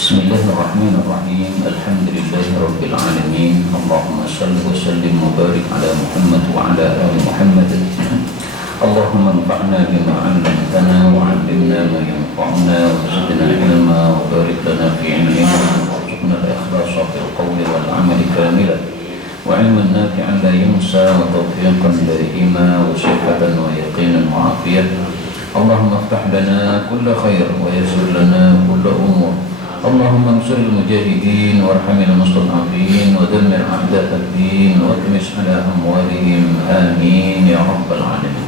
Bismillahirrahmanirrahim. Alhamdulillahirabbil alamin. Allahumma shalli wa sallim wa barik ala Muhammad wa ala ali Muhammad. Allahumma anfa'na bima 'allamtana wa 'allimna ma yanfa'una wa zidna ilma wa barik lana fi 'ilmina warzuqna al-ikhlasa fil qawli wal 'amali kamilan wa 'ilman nafi'an la yunsa wa tawfiqan daima wa sifatan wa yaqinan wa 'afiyah. Allahumma iftah lana kulla khair wa yassir lana kulla umur. Allahumma ansuril mujahidin warhamil mustad'afin wa dammir a'da'ad din wa tmis ala amwalihim amin ya rabbal alamin.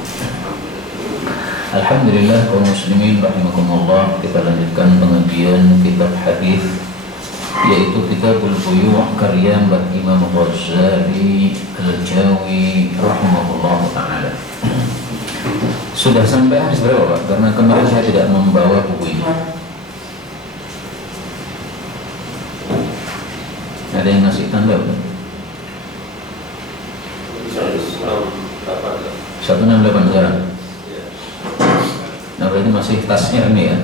Alhamdulillah kaum muslimin rahimakumullah, kita lanjutkan pengajian kitab hadis yaitu Kitabul Buyu' karya Mbah Imam Ghazali Al-Jawi rahimahullah taala. Sudah sampai hadis berapa Pak? Karena kemarin saya tidak membawa buku ini. Ada yang ngasih tanda bukan? 168 sekarang. Nah berarti masih tasnya ini ya.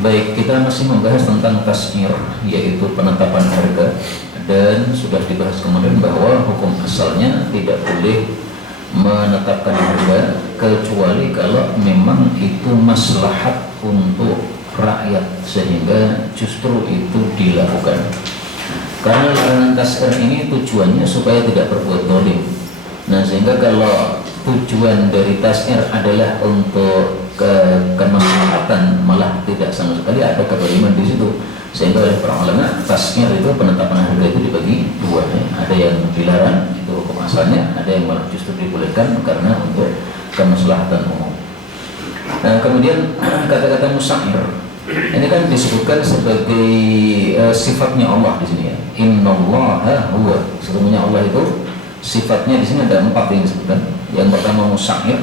Baik, kita masih membahas tentang tasnir, yaitu penetapan harga. Dan sudah dibahas kemarin bahwa hukum asalnya tidak boleh menetapkan harga kecuali kalau memang itu maslahat untuk rakyat, sehingga justru itu dilakukan. Karena larangan tasnir ini tujuannya supaya tidak berbuat zalim. Nah sehingga kalau tujuan dari tasnir adalah untuk kemaslahatan, malah tidak sama sekali ada kezaliman di situ. Sehingga oleh para ulama tasnir itu, penetapan harga itu dibagi dua. Ada yang dilarang itu hukum asalnya, ada yang malah justru dibolehkan karena untuk kemaslahatan umum. Nah kemudian kata-kata musair ini kan disebutkan sebagai sifatnya Allah di sini ya. Innallaha huwa, sesungguhnya Allah itu sifatnya di sini ada 4 yang disebutkan. Yang pertama musair,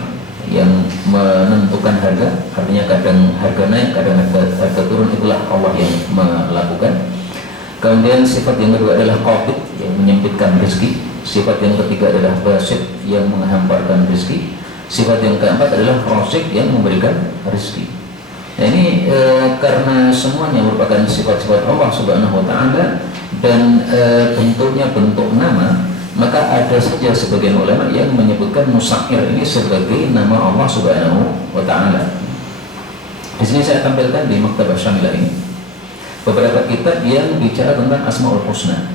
yang menentukan harga, artinya kadang harga naik, kadang harga turun, itulah Allah yang melakukan. Kemudian sifat yang kedua adalah qabid, yang menyempitkan rezeki. Sifat yang ketiga adalah basit, yang menghamparkan rezeki. Sifat yang keempat adalah razik, yang memberikan rezeki. Nah ini karena semuanya merupakan sifat-sifat Allah Subhanahu wa taala dan bentuknya bentuk nama, maka ada saja sebagian ulama yang menyebutkan musair ini sebagai nama Allah Subhanahu wa taala. Di sini saya tampilkan di Maktabah Syamilah ini beberapa kitab yang bicara tentang Asmaul Husna.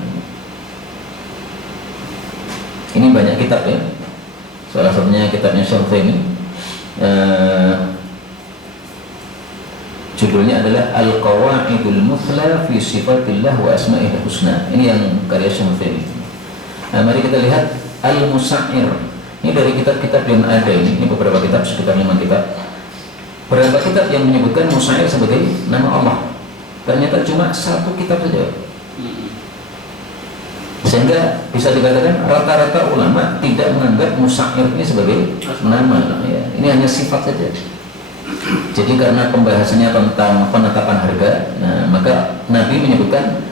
Ini banyak kitab ya. Salah satunya kitabnya Syarifin. Judulnya adalah Al-Qawaidul Muthla fi Sifatillah wa Asma'ihil Husna. Ini yang karya Syarifin. Nah, mari kita lihat Al-Musair. Ini dari kitab-kitab yang ada ini beberapa kitab, sekitar 5 kitab. Berapa kitab yang menyebutkan Musair sebagai nama Allah? Ternyata cuma 1 kitab saja. Sehingga bisa dikatakan rata-rata ulama tidak menganggap Musair ini sebagai nama ya. Ini hanya sifat saja. Jadi karena pembahasannya tentang penetapan harga, nah, maka Nabi menyebutkan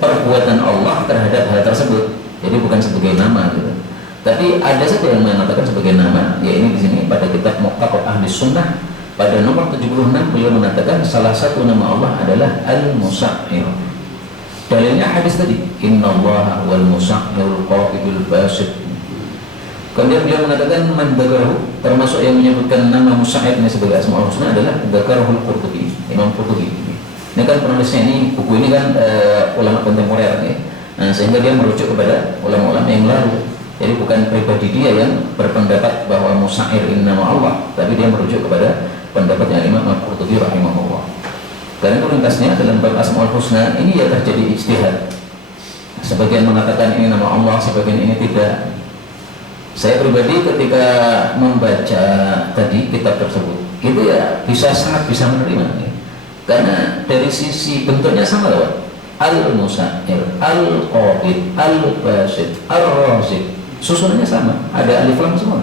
perbuatan Allah terhadap hal tersebut. Jadi bukan sebagai nama gitu. Tapi ada saja yang mengatakan sebagai nama, ya ini di sini pada kitab Muqtaqad Ahli Sunnah pada nomor 76 beliau mengatakan salah satu nama Allah adalah Al-Musair. Dalilnya hadis tadi, Innallaha wal musairul qa'idul basit. Kemudian beliau mengatakan man dzakarahu, termasuk yang menyebutkan nama Musair ini sebagai Asmaul Husna adalah Dzakarahul Qurtubi, Imam Qurtubi. Ini kan penulisnya ini, buku ini kan ulama kontemporer ya. Nah, sehingga dia merujuk kepada ulama-ulama yang lalu. Jadi bukan pribadi dia yang berpendapat bahwa Musair ini nama Allah, tapi dia merujuk kepada pendapatnya Imam Al-Qurtubi rahimahullah. Karena itu lintasnya dalam bab Asmaul Husna ini ya terjadi ijtihad. Sebagian mengatakan ini nama Allah, sebagian ini tidak. Saya pribadi ketika membaca tadi kitab tersebut, itu ya sangat bisa menerima ya. Karena dari sisi bentuknya sama loh. Al-Musair, Al-Qabid, Al-Basit, Al-Razik, susunannya sama, ada alif lam semua.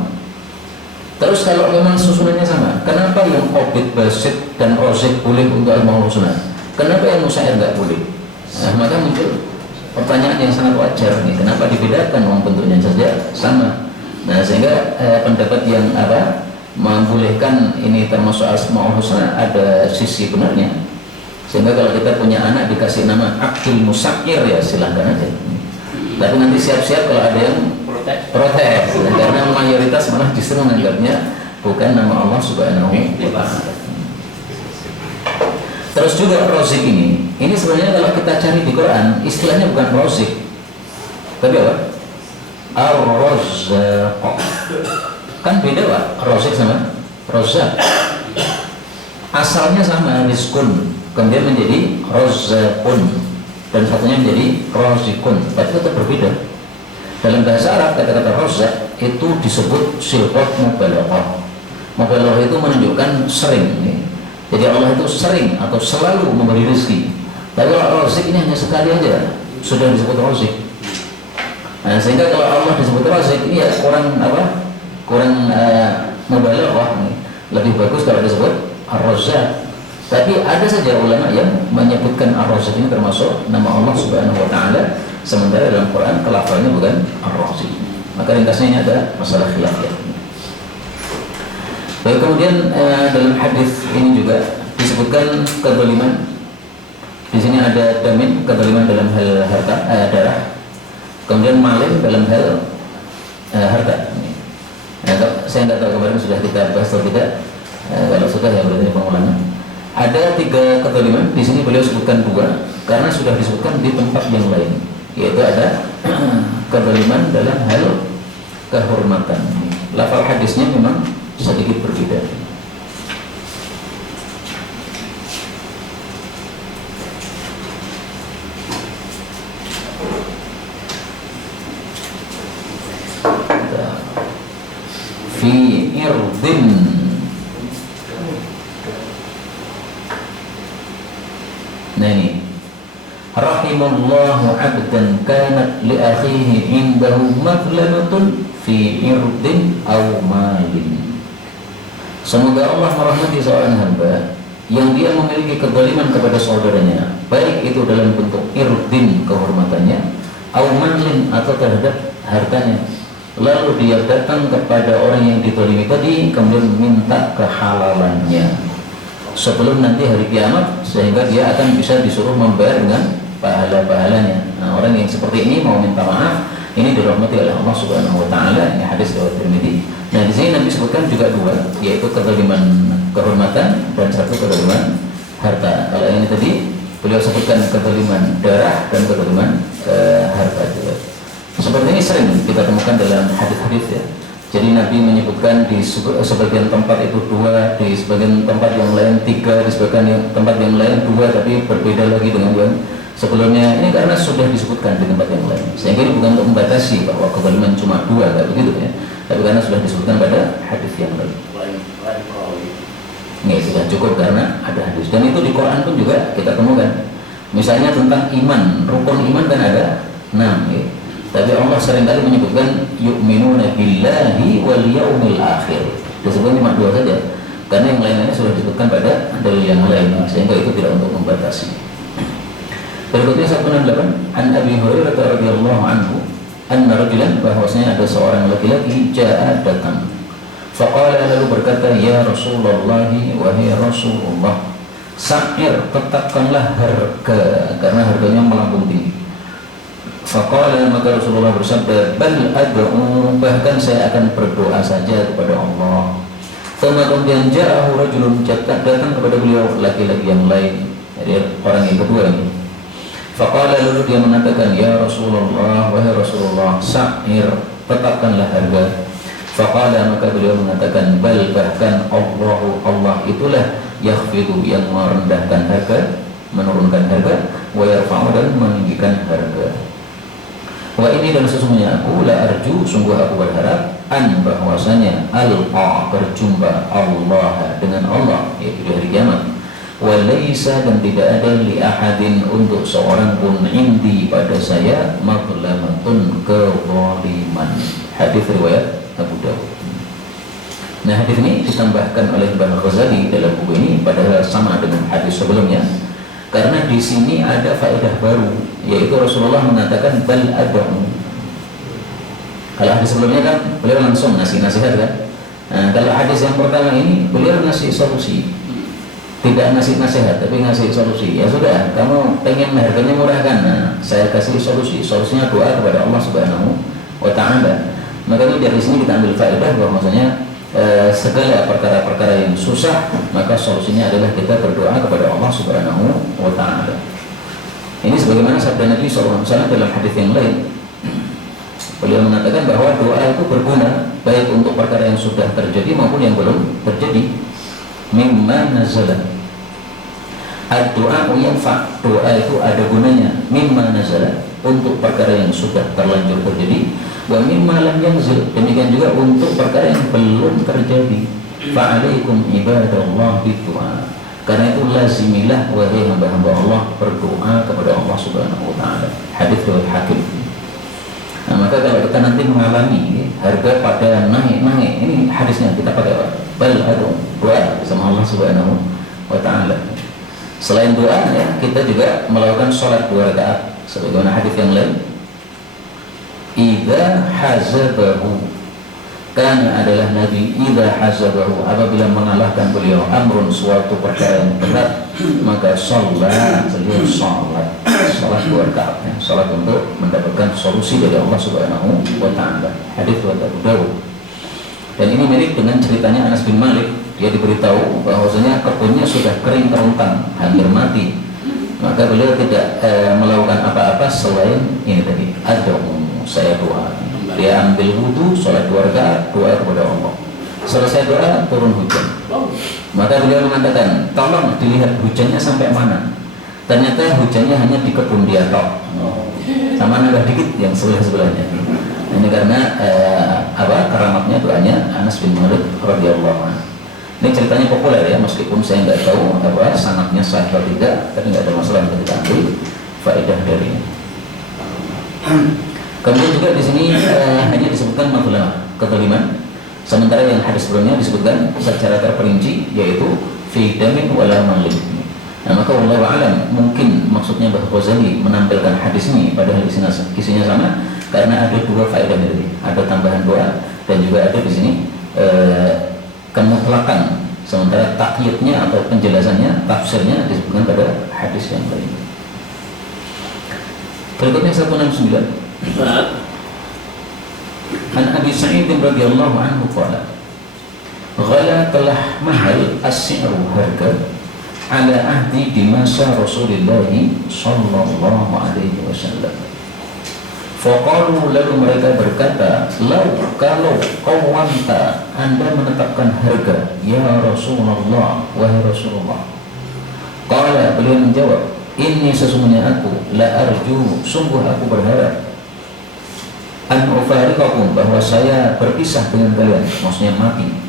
Terus kalau memang susunannya sama, kenapa yang Qabid, Basit, dan Razik boleh untuk Asmaul Husna? Kenapa yang Musair nggak boleh? Nah, maka muncul pertanyaan yang sangat wajar nih, kenapa dibedakan? Bentuknya saja sama. Nah sehingga pendapat yang membolehkan ini termasuk asmaul husna, ada sisi benarnya. Sehingga kalau kita punya anak dikasih nama Akil Musakir, ya silahkan aja. Tapi nanti siap-siap kalau ada yang protes, karena mayoritas malah justru menganggapnya bukan nama Allah Subhanahu wa Ta'ala. Terus juga Razik ini sebenarnya kalau kita cari di Quran istilahnya bukan Razik, tapi apa? Ar-Razzaq. Kan beda Pak, Razik sama Razzaq. Asalnya sama, rizkun, kemudian menjadi Razzaqun, dan satunya menjadi Razikun, tapi tetap berbeda. Dalam bahasa Arab kata-kata Razzaq itu disebut silqat mubalaghah. Mubalaghah itu menunjukkan sering. Jadi Allah itu sering atau selalu memberi rezeki. Tapi kalau Razik ini hanya sekali aja sudah disebut Razik. Nah, sehingga kalau Allah disebut Razik ini ya kurang mubalaghah. Lebih bagus kalau disebut Ar-Razzaq. Tapi ada saja ulama yang menyebutkan Ar-Razzaq ini termasuk nama Allah Subhanahu wa Ta'ala, sementara dalam Quran kelafalannya bukan Ar-Razzaq. Maka ringkasnya ini ada masalah khilaf ya. Baik, kemudian dalam hadis ini juga disebutkan kezaliman. Di sini ada damin, kezaliman dalam hal harta, darah. Kemudian malim dalam hal harta. Saya tidak tahu kemarin sudah kita bahas atau tidak. Kalau sudah ya berarti pengulangan. Ada 3 kezaliman. Di sini beliau sebutkan 2 karena sudah disebutkan di tempat yang lain. Yaitu ada kezaliman dalam hal kehormatan. Lafal hadisnya memang sedikit berbeda. Fi irdin, nah ini, rahimallahu abdan kanat li akhihi indahu madlamatun fi irdin aw malin. Semoga Allah merahmati seorang hamba yang dia memiliki kezaliman kepada saudaranya, baik itu dalam bentuk irdin, kehormatannya, aw malin, atau terhadap hartanya. Lalu dia datang kepada orang yang dizalimi tadi, kemudian minta kehalalannya sebelum nanti hari kiamat, sehingga dia akan bisa disuruh membayar dengan pahala-pahalanya. Nah, orang yang seperti ini mau minta maaf, ini dirahmati oleh Allah Subhanahu wa Ta'ala. Ini hadis riwayat Tirmidzi. Nah, di sini Nabi sebutkan juga 2, yaitu kezaliman kehormatan dan 1 kezaliman harta. Kalau ini tadi beliau sebutkan kezaliman darah dan kezaliman harta juga. Seperti ini sering kita temukan dalam hadis-hadis ya. Jadi Nabi menyebutkan di sebagian tempat itu 2, di sebagian tempat yang lain 3, di sebagian tempat yang lain 2, tapi berbeda lagi dengan yang sebelumnya. Ini karena sudah disebutkan di tempat yang lain. Sehingga ini bukan untuk membatasi bahwa kezaliman cuma 2, enggak begitu ya. Tapi karena sudah disebutkan pada hadis yang lain. Ini sudah cukup karena ada hadis. Dan itu di Quran pun juga kita temukan. Misalnya tentang iman, rukun iman kan ada 6 ya. Tapi Allah seringkali menyebutkan yu'minuna billahi wal yaumil akhir. Disebut cuma 2 saja. Karena yang lain-lainnya sudah disebutkan pada dalil yang lain, sehingga itu tidak untuk membatasi. Berikutnya 168, an Abi Hurairah radhiyallahu anhu, anna rajulan, bahwasanya ada seorang laki-laki jaa datang. Faqala, lalu berkata, ya Rasulullah, wahai Rasulullah, sa'ir, tetapkanlah harga, karena harganya melambung tinggi. Faqala, maka Rasulullah bersabda, bal ad'u, bahkan saya akan berdoa saja kepada Allah. Kemudian ja'ahu rajulun, datang kepada beliau laki-laki yang lain, jadi orang yang kedua ini. Faqala, lalu dia mengatakan, ya Rasulullah, wahai Rasulullah, sa'ir, tetapkanlah harga. Faqala, maka beliau mengatakan, bal, bahkan Allah itulah yakhfidu, yang merendahkan harga, menurunkan harga, wa yarfa'u, dan meninggikan harga. Wa ini, dan sesungguhnya aku la arju, sungguh aku berharap, an, bahwasanya alqa, berjumpa Allah, dengan Allah, yaitu di hari kiamat. Wa laisa, dan tidak ada li ahadin, untuk seorang pun, indi, pada saya, mazlamatun, kezaliman. Hadis riwayat Abu Dawud. Nah, hadis ini ditambahkan oleh Imam Ghazali dalam buku ini, padahal sama dengan hadis sebelumnya. Karena di sini ada faedah baru, yaitu Rasulullah mengatakan bal ad'u. Kalau hadis sebelumnya kan beliau langsung ngasih nasihat kan, Nah, kalau hadis yang pertama ini beliau ngasih solusi, tidak ngasih nasihat tapi ngasih solusi. Ya sudah, kamu pengen harganya murah kan? Nah, saya kasih solusi. Solusinya doa kepada Allah Subhanahu wa Ta'ala. Makanya dari sini kita ambil faedah bahwasanya segala perkara-perkara yang susah, maka solusinya adalah kita berdoa kepada Allah Subhanahu wa Ta'ala. Ini sebagaimana sabda Nabi SAW dalam hadis yang lain. Beliau mengatakan bahwa doa itu berguna baik untuk perkara yang sudah terjadi maupun yang belum terjadi. Mimma nazala. Ad-doa yanfa. Doa itu ada gunanya. Mimma nazala, untuk perkara yang sudah terlanjur terjadi. Wa mimma lam yanzil. Demikian juga untuk perkara yang belum terjadi. Fa'alaikum ibadallah bidu'a. Karena itu lazimilah wahai hamba-hamba Allah berdoa kepada Allah Subhanahu wa Ta'ala. Hadis riwayat Hakim. Nah, maka kalau kita nanti mengalami harga pada naik-naik, ini hadisnya kita pakai apa? Bal doa sama Allah Subhanahu wa Ta'ala. Selain doa ya, kita juga melakukan sholat 2 rakaat sebagaimana hadis yang lain. Idza hazabahu, karena adalah Nabi idza hazabahu, apabila mengalahkan beliau amrun, suatu perkara yang berat, maka sholat, beliau sholat 2 rakaat, sholat untuk mendapatkan solusi dari Allah Subhanahu wa Ta'ala. Hadis riwayat Abu Dawud. Dan ini mirip dengan ceritanya Anas bin Malik. Dia diberitahu bahwasanya kebunnya sudah kering kerontang, hampir mati. Maka beliau tidak melakukan apa-apa selain ini tadi, saya doa. Dia ambil wudu, sholat 2 rakaat, doa kepada Allah. Selesai doa, turun hujan. Maka beliau mengatakan, tolong dilihat hujannya sampai mana. Ternyata hujannya hanya di kebun dia tok, sama nambah dikit yang sebelah-sebelahnya. Ini karena keramatnya doanya Anas bin Malik radhiyallahu anhu. Ini ceritanya populer ya, meskipun saya nggak tahu sanadnya sahih atau tidak, tapi nggak ada masalah untuk kita ambil faedah darinya. Kemudian juga di sini hanya disebutkan mazlamah, kezaliman. Sementara yang hadis sebelumnya disebutkan secara terperinci, yaitu fi damin wala malim. Nah, maka wallahu a'lam, mungkin maksudnya Mbah Ghazali menampilkan hadis ini padahal isinya sama karena ada 2 faedah tadi. Ada tambahan doa dan juga ada di sini kemutlakan, sementara takyidnya atau penjelasannya, tafsirnya disebutkan pada hadis yang lain. Berikutnya 169. An Abi Sa'id radhiyallahu anhu qala, ghala telah mahal as-si'ru, harga, ala ahdi di masa Rasulullah sallallahu alaihi wasallam. Faqalu, lalu mereka berkata, kalau qawwamta, Anda menetapkan harga, ya Rasulullah, wahai Rasulullah. Qala, beliau menjawab, inni sesungguhnya aku, la arju, sungguh aku berharap, an ufariqakum, bahwa saya berpisah dengan kalian, maksudnya mati.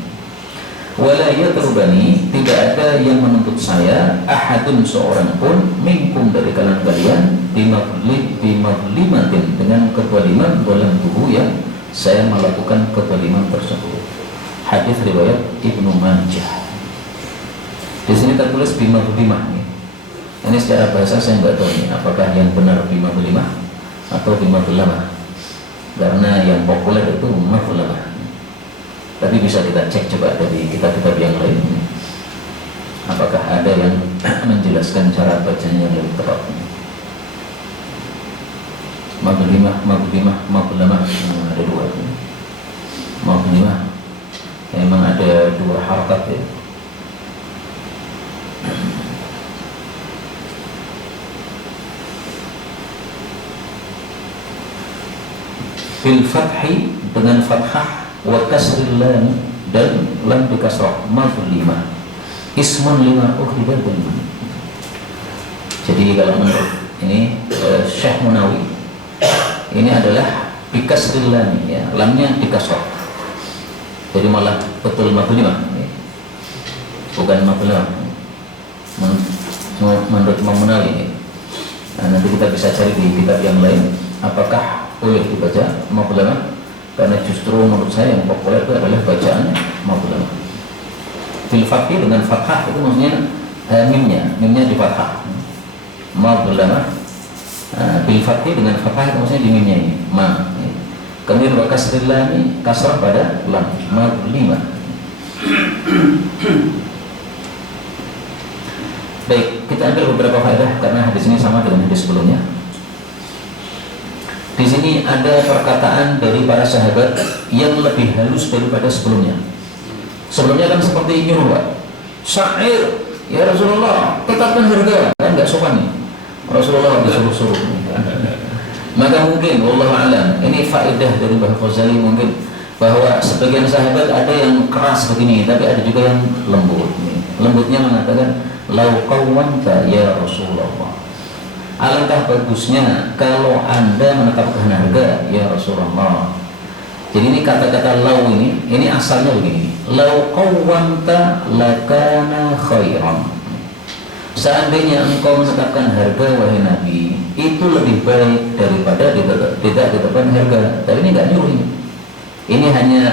Wala yatrubani, tidak ada yang menuntut saya, ahadun, seorang pun, minkum, dari kalian bimazlimatin, dengan kezaliman, dalam tubuh yang saya melakukan kezaliman tersebut. Hadis riwayat Ibnu Majah. Di sini tertulis bimazlimah. Ini secara bahasa saya nggak tahu ini apakah yang benar bimazlimah atau bimazlamah, karena yang populer itu mazlamah. Tapi bisa kita cek coba dari kitab-kitab yang lain, apakah ada yang menjelaskan cara bacanya yang lebih tepat. Mazlimah, mazlamah, ada 2. Mazlimah memang ada 2 harakat ya. Bil fathi, dengan fathah, wa kasril lam, dan lam dikasrah, mazlimah, ismun lima ukhriba dzulm. Jadi kalau menurut ini Syekh Munawi, ini adalah bikasril lam, ya, lamnya dikasrah. Jadi malah betul mazlimah, ya. Bukan mazlimah. Menurut Imam Munawi. Nah, nanti kita bisa cari di kitab yang lain apakah boleh dibaca mazlimah. Karena justru menurut saya yang populer itu adalah bacaannya mazlamah. Bil fathi, dengan fathah itu maksudnya mimnya di fathah. Mazlamah bil fathi, dengan fathah itu maksudnya di mimnya ini ma. Kemudian wa kasril lam, kasrah pada lam, mazlimah. Baik, kita ambil beberapa faedah karena hadis ini sama dengan hadis sebelumnya. Di sini ada perkataan dari para sahabat yang lebih halus daripada sebelumnya. Sebelumnya kan seperti nyuruh, Pak. Syair, ya Rasulullah, tetapkan harga, kan nggak sopan nih. Rasulullah disuruh-suruh. Maka mungkin, wallahu a'lam, ini faedah dari Mbah Ghazali mungkin bahwa sebagian sahabat ada yang keras begini, tapi ada juga yang lembut. Lembutnya mengatakan, lau qawwamta ya Rasulullah. Alangkah bagusnya kalau Anda menetapkan harga ya Rasulullah. Jadi ini kata-kata lau ini asalnya begini. Lau qawwamta lakana khairan. Seandainya engkau menetapkan harga wahai Nabi, itu lebih baik daripada tidak ditetapkan harga. Tapi ini nggak nyuruh ini. Ini hanya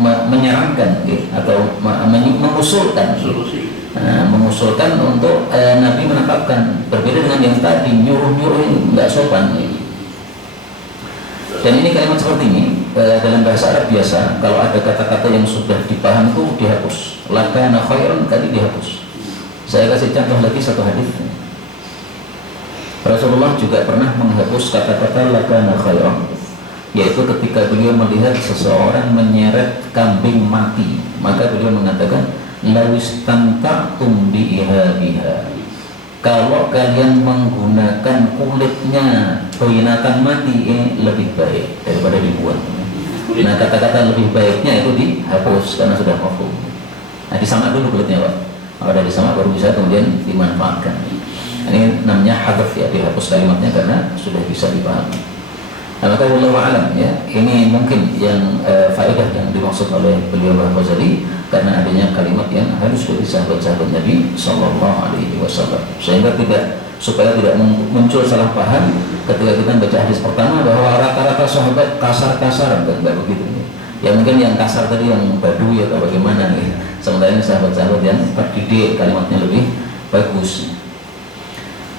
menyarankan atau mengusulkan. Mengusulkan untuk Nabi menetapkan, berbeda dengan yang tadi nyuruh-nyuruh ini nggak sopan. Dan ini kalimat seperti ini dalam bahasa Arab biasa, kalau ada kata-kata yang sudah dipaham itu dihapus. Lakana khairan tadi dihapus. Saya kasih contoh lagi satu hadis. Rasulullah juga pernah menghapus kata-kata lakana khairan, yaitu ketika beliau melihat seseorang menyeret kambing mati, maka beliau mengatakan lawis tanta'tum biha. Kalau kalian menggunakan kulitnya binatang mati ini lebih baik daripada dibuang. Nah, kata-kata lebih baiknya itu dihapus karena sudah mafhum. Nah, disamak dulu kulitnya, Pak. Kalau udah disamak baru bisa kemudian dimanfaatkan. Ini namanya hadaf ya, dihapus kalimatnya karena sudah bisa dipahami. Nah, maka wallahu a'lam ya, ini mungkin yang faedah yang dimaksud oleh beliau Mbah Ghazali karena adanya kalimat yang harus dari sahabat-sahabat Nabi Sallallahu Alaihi Wasallam, sehingga supaya tidak muncul salah paham ketika kita baca hadis pertama bahwa rata-rata sahabat kasar-kasar, enggak begitu. Ya mungkin yang kasar tadi yang Badui atau bagaimana nih, sementara ini sahabat-sahabat yang terdidik kalimatnya lebih bagus.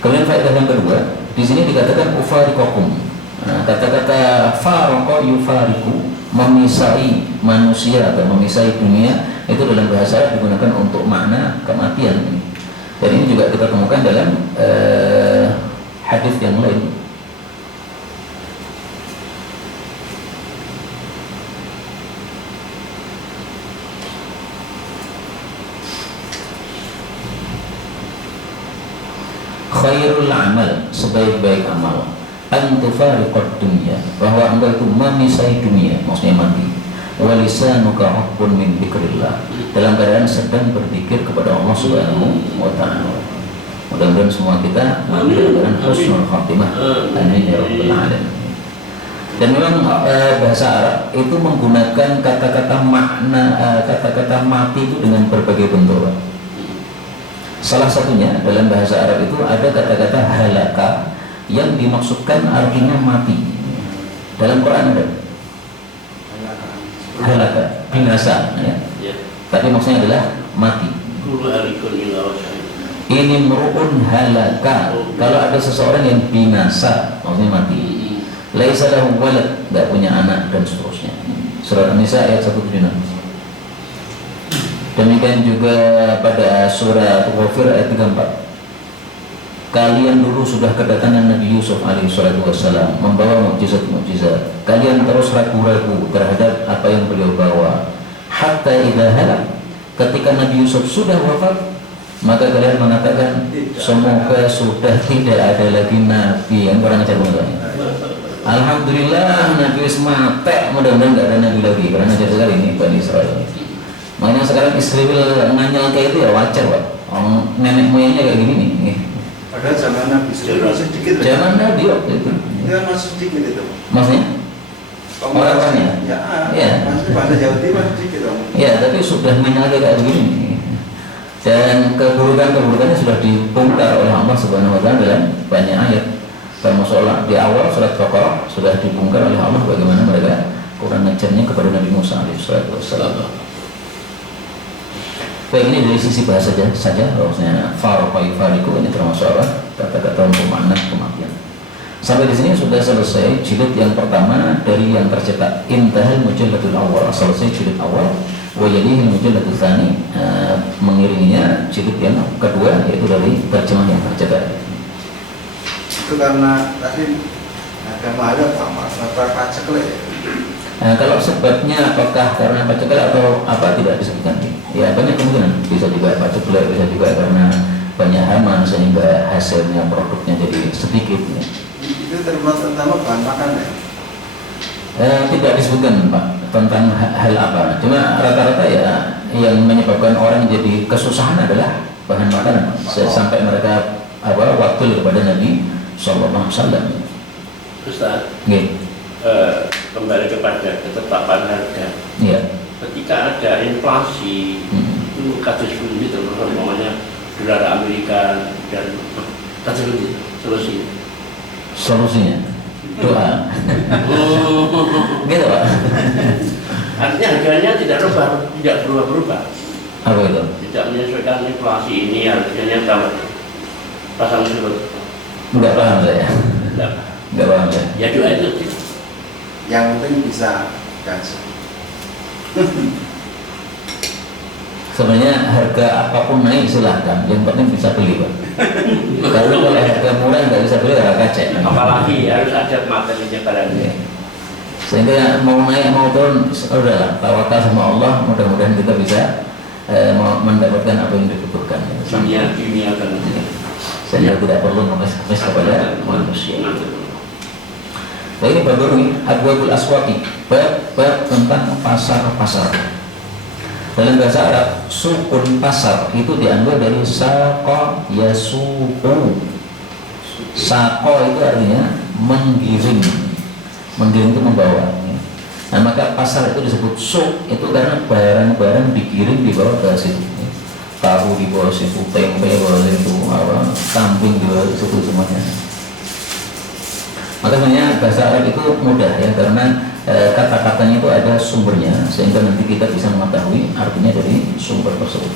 Kemudian faedah yang kedua, di sini dikatakan ufariqakum. Nah, kata-kata farqa yufariqu, memisai manusia atau memisai dunia, itu dalam bahasa Arab digunakan untuk makna kematian. Dan ini juga kita temukan dalam hadis yang lain. Khairul amal, sebaik-baik amal, antufariqad dunya, bahwa engkau itu memisai dunia, maksudnya mati. Walisanuka rabbun min dzikrillah, dalam keadaan sedang berzikir kepada Allah Subhanahu wa taala. Mudah-mudahan semua kita mati dalam keadaan husnul khatimah. Amin ya rabbal alamin. Dan memang bahasa Arab itu menggunakan kata-kata makna kata-kata mati itu dengan berbagai bentuk. Salah satunya dalam bahasa Arab itu ada kata-kata halaka yang dimaksudkan artinya mati. Dalam Quran ada halaka, binasa ya. Tapi maksudnya adalah mati. Ini meru'un halaka, kalau ada seseorang yang binasa, maksudnya mati. Laisa lahu walad, tidak punya anak dan seterusnya. Surah An-Nisa ayat 176. Demikian juga pada surah Ghafir ayat 34. Kalian dulu sudah kedatangan Nabi Yusuf alaihissalam membawa mukjizat-mukjizat. Kalian terus ragu-ragu terhadap apa yang beliau bawa. Hatta idza halak, ketika Nabi Yusuf sudah wafat, maka kalian mengatakan semoga sudah tidak ada lagi nabi yang kurang ajar banget. Alhamdulillah Nabi Yusuf mati, mudah-mudahan tidak ada nabi lagi. Karena ajar sekali ini Bani Israel. Makanya sekarang Israel nganyal kayak itu ya wajar, Pak. Nenek moyangnya kayak gini nih. Padahal zaman Nabi masih sedikit. Zaman Nabi waktu itu. Ya masih sedikit itu. Maksudnya? Orang-orangnya? Ya. Masih pada Jawa Timur sedikit dong. Ya, tapi sudah menyala kayak begini. Dan keburukan-keburukannya sudah dibongkar oleh Allah Subhanahu Wa Taala dalam banyak ayat. Termasuk di awal surat Baqarah sudah dibongkar oleh Allah bagaimana mereka kurang ajarnya kepada Nabi Musa alaihissalam. Baik, ini dari sisi bahasa saja, maksudnya farqa yufariqu ini termasuk apa? Kata-kata untuk makna kematian. Sampai di sini sudah selesai jilid yang pertama dari yang tercetak. Intahal mujalladul awal, selesai jilid awal Wajadi mujallatul tsani, mengiringinya jilid yang kedua yaitu dari terjemah yang tercetak. Itu karena tadi agama ada apa paceklik. Kalau sebabnya apakah karena paceklik atau apa tidak disebutkan. Ya banyak kemungkinan, bisa juga paceklik, bisa juga karena banyak hama sehingga hasilnya produknya jadi sedikit. Ya. Itu terutama bahan makanan ya. Tidak disebutkan Pak tentang hal apa. Cuma rata-rata ya yang menyebabkan orang jadi kesusahan adalah bahan makanan sampai mereka waktu kepada Nabi Sallallahu Alaihi Wasallam. Ustaz, kembali kepada ketetapan harga. Iya. Ketika ada inflasi, itu kasus bunyi terus namanya dolar Amerika dan kasus bunyi Solusinya doa. Gitu Pak. Artinya harganya tidak berubah-berubah. Apa itu? Tidak menyesuaikan inflasi ini, harganya sama. Pasang surut. Enggak paham saya. Enggak paham saya. Ya doa itu. Yang penting bisa gaji. Sebenarnya harga apapun naik silahkan, yang penting bisa beli Pak. Kalau harga murah nggak bisa beli harga kacek. Apalagi harus ada materinya barangnya. Sehingga mau naik mau turun, udahlah tawakal sama Allah. Mudah-mudahan kita bisa mendapatkan apa yang dibutuhkan. Dunia kan. Sehingga tidak perlu mengemis kepada manusia. Nah ini baru ini Abwabul Aswaqi, bab tentang pasar-pasar. Dalam bahasa Arab, sukun pasar itu diambil dari saqa yasuqu. Saqa itu artinya menggiring. Menggiring itu membawa. Nah maka pasar itu disebut suq itu karena barang-barang digiring dibawa ke situ. Tahu di bawah situ, tempe di bawah situ, kambing di bawah situ semuanya. Maka sebenarnya bahasa Arab itu mudah ya karena kata-katanya itu ada sumbernya sehingga nanti kita bisa mengetahui artinya dari sumber tersebut.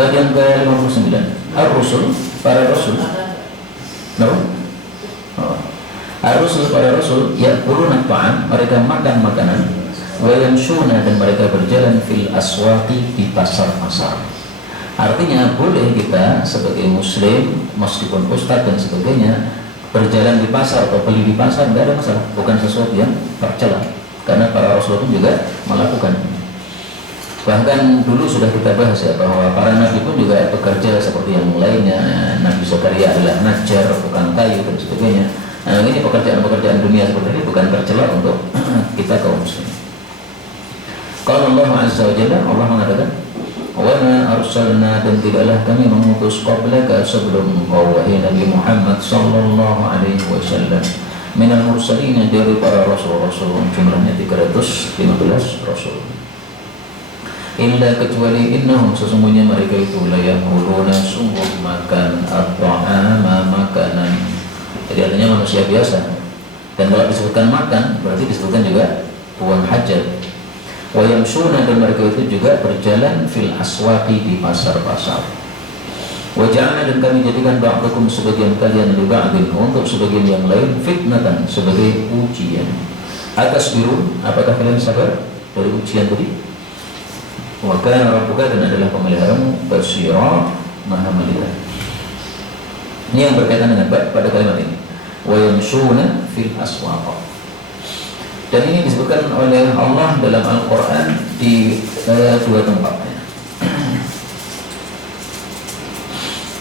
Bagian ke-59 Ar-Rusul, para Rasul. Ar-Rusul, para Rasul ya'kuluna ta'am, mereka makan makanan, wa yamshuna, dan mereka berjalan fil aswaqi, di pasar-pasar. Artinya boleh kita sebagai muslim meskipun ustadz dan sebagainya berjalan di pasar atau beli di pasar, tidak ada masalah, bukan sesuatu yang tercela karena para Rasul pun juga melakukan. Bahkan dulu sudah kita bahas ya bahwa para nabi pun juga bekerja seperti yang lainnya. Nabi Zakaria adalah najjar, bukan kayu dan sebagainya. Nah ini pekerjaan-pekerjaan dunia seperti ini bukan tercela untuk kita kaum muslim. Kalau Allah Azza wa Jalla, Allah mengatakan wa ma arsalna, dan tidaklah kami mengutus qablaka sebelum wahai Nabi Muhammad sallallahu alaihi wasallam minal mursalin, dari para rasul-rasul, jumlahnya 315 rasul, illa kecuali innahum, sesungguhnya mereka itu la yaquluna, sungguh makan at-ta'ama, makanan. Jadi artinya manusia biasa. Dan kalau disebutkan makan berarti disebutkan juga buang hajat. Wa yamshuna, dan mereka itu juga berjalan fil aswaqi, di pasar-pasar. Wa ja'alna, dan kami jadikan ba'dakum, sebagian kalian, li ba'din, untuk sebagian yang lain, fitnatan, sebagai ujian. Atasbirun, apakah kalian sabar dari ujian tadi? Wa kana rabbuka, dan adalah pemeliharamu, basira, maha melihat. Ini yang berkaitan dengan pada kalimat ini. Wa yamshuna fil aswaq. Dan ini disebutkan oleh Allah dalam Al-Quran di dua tempatnya.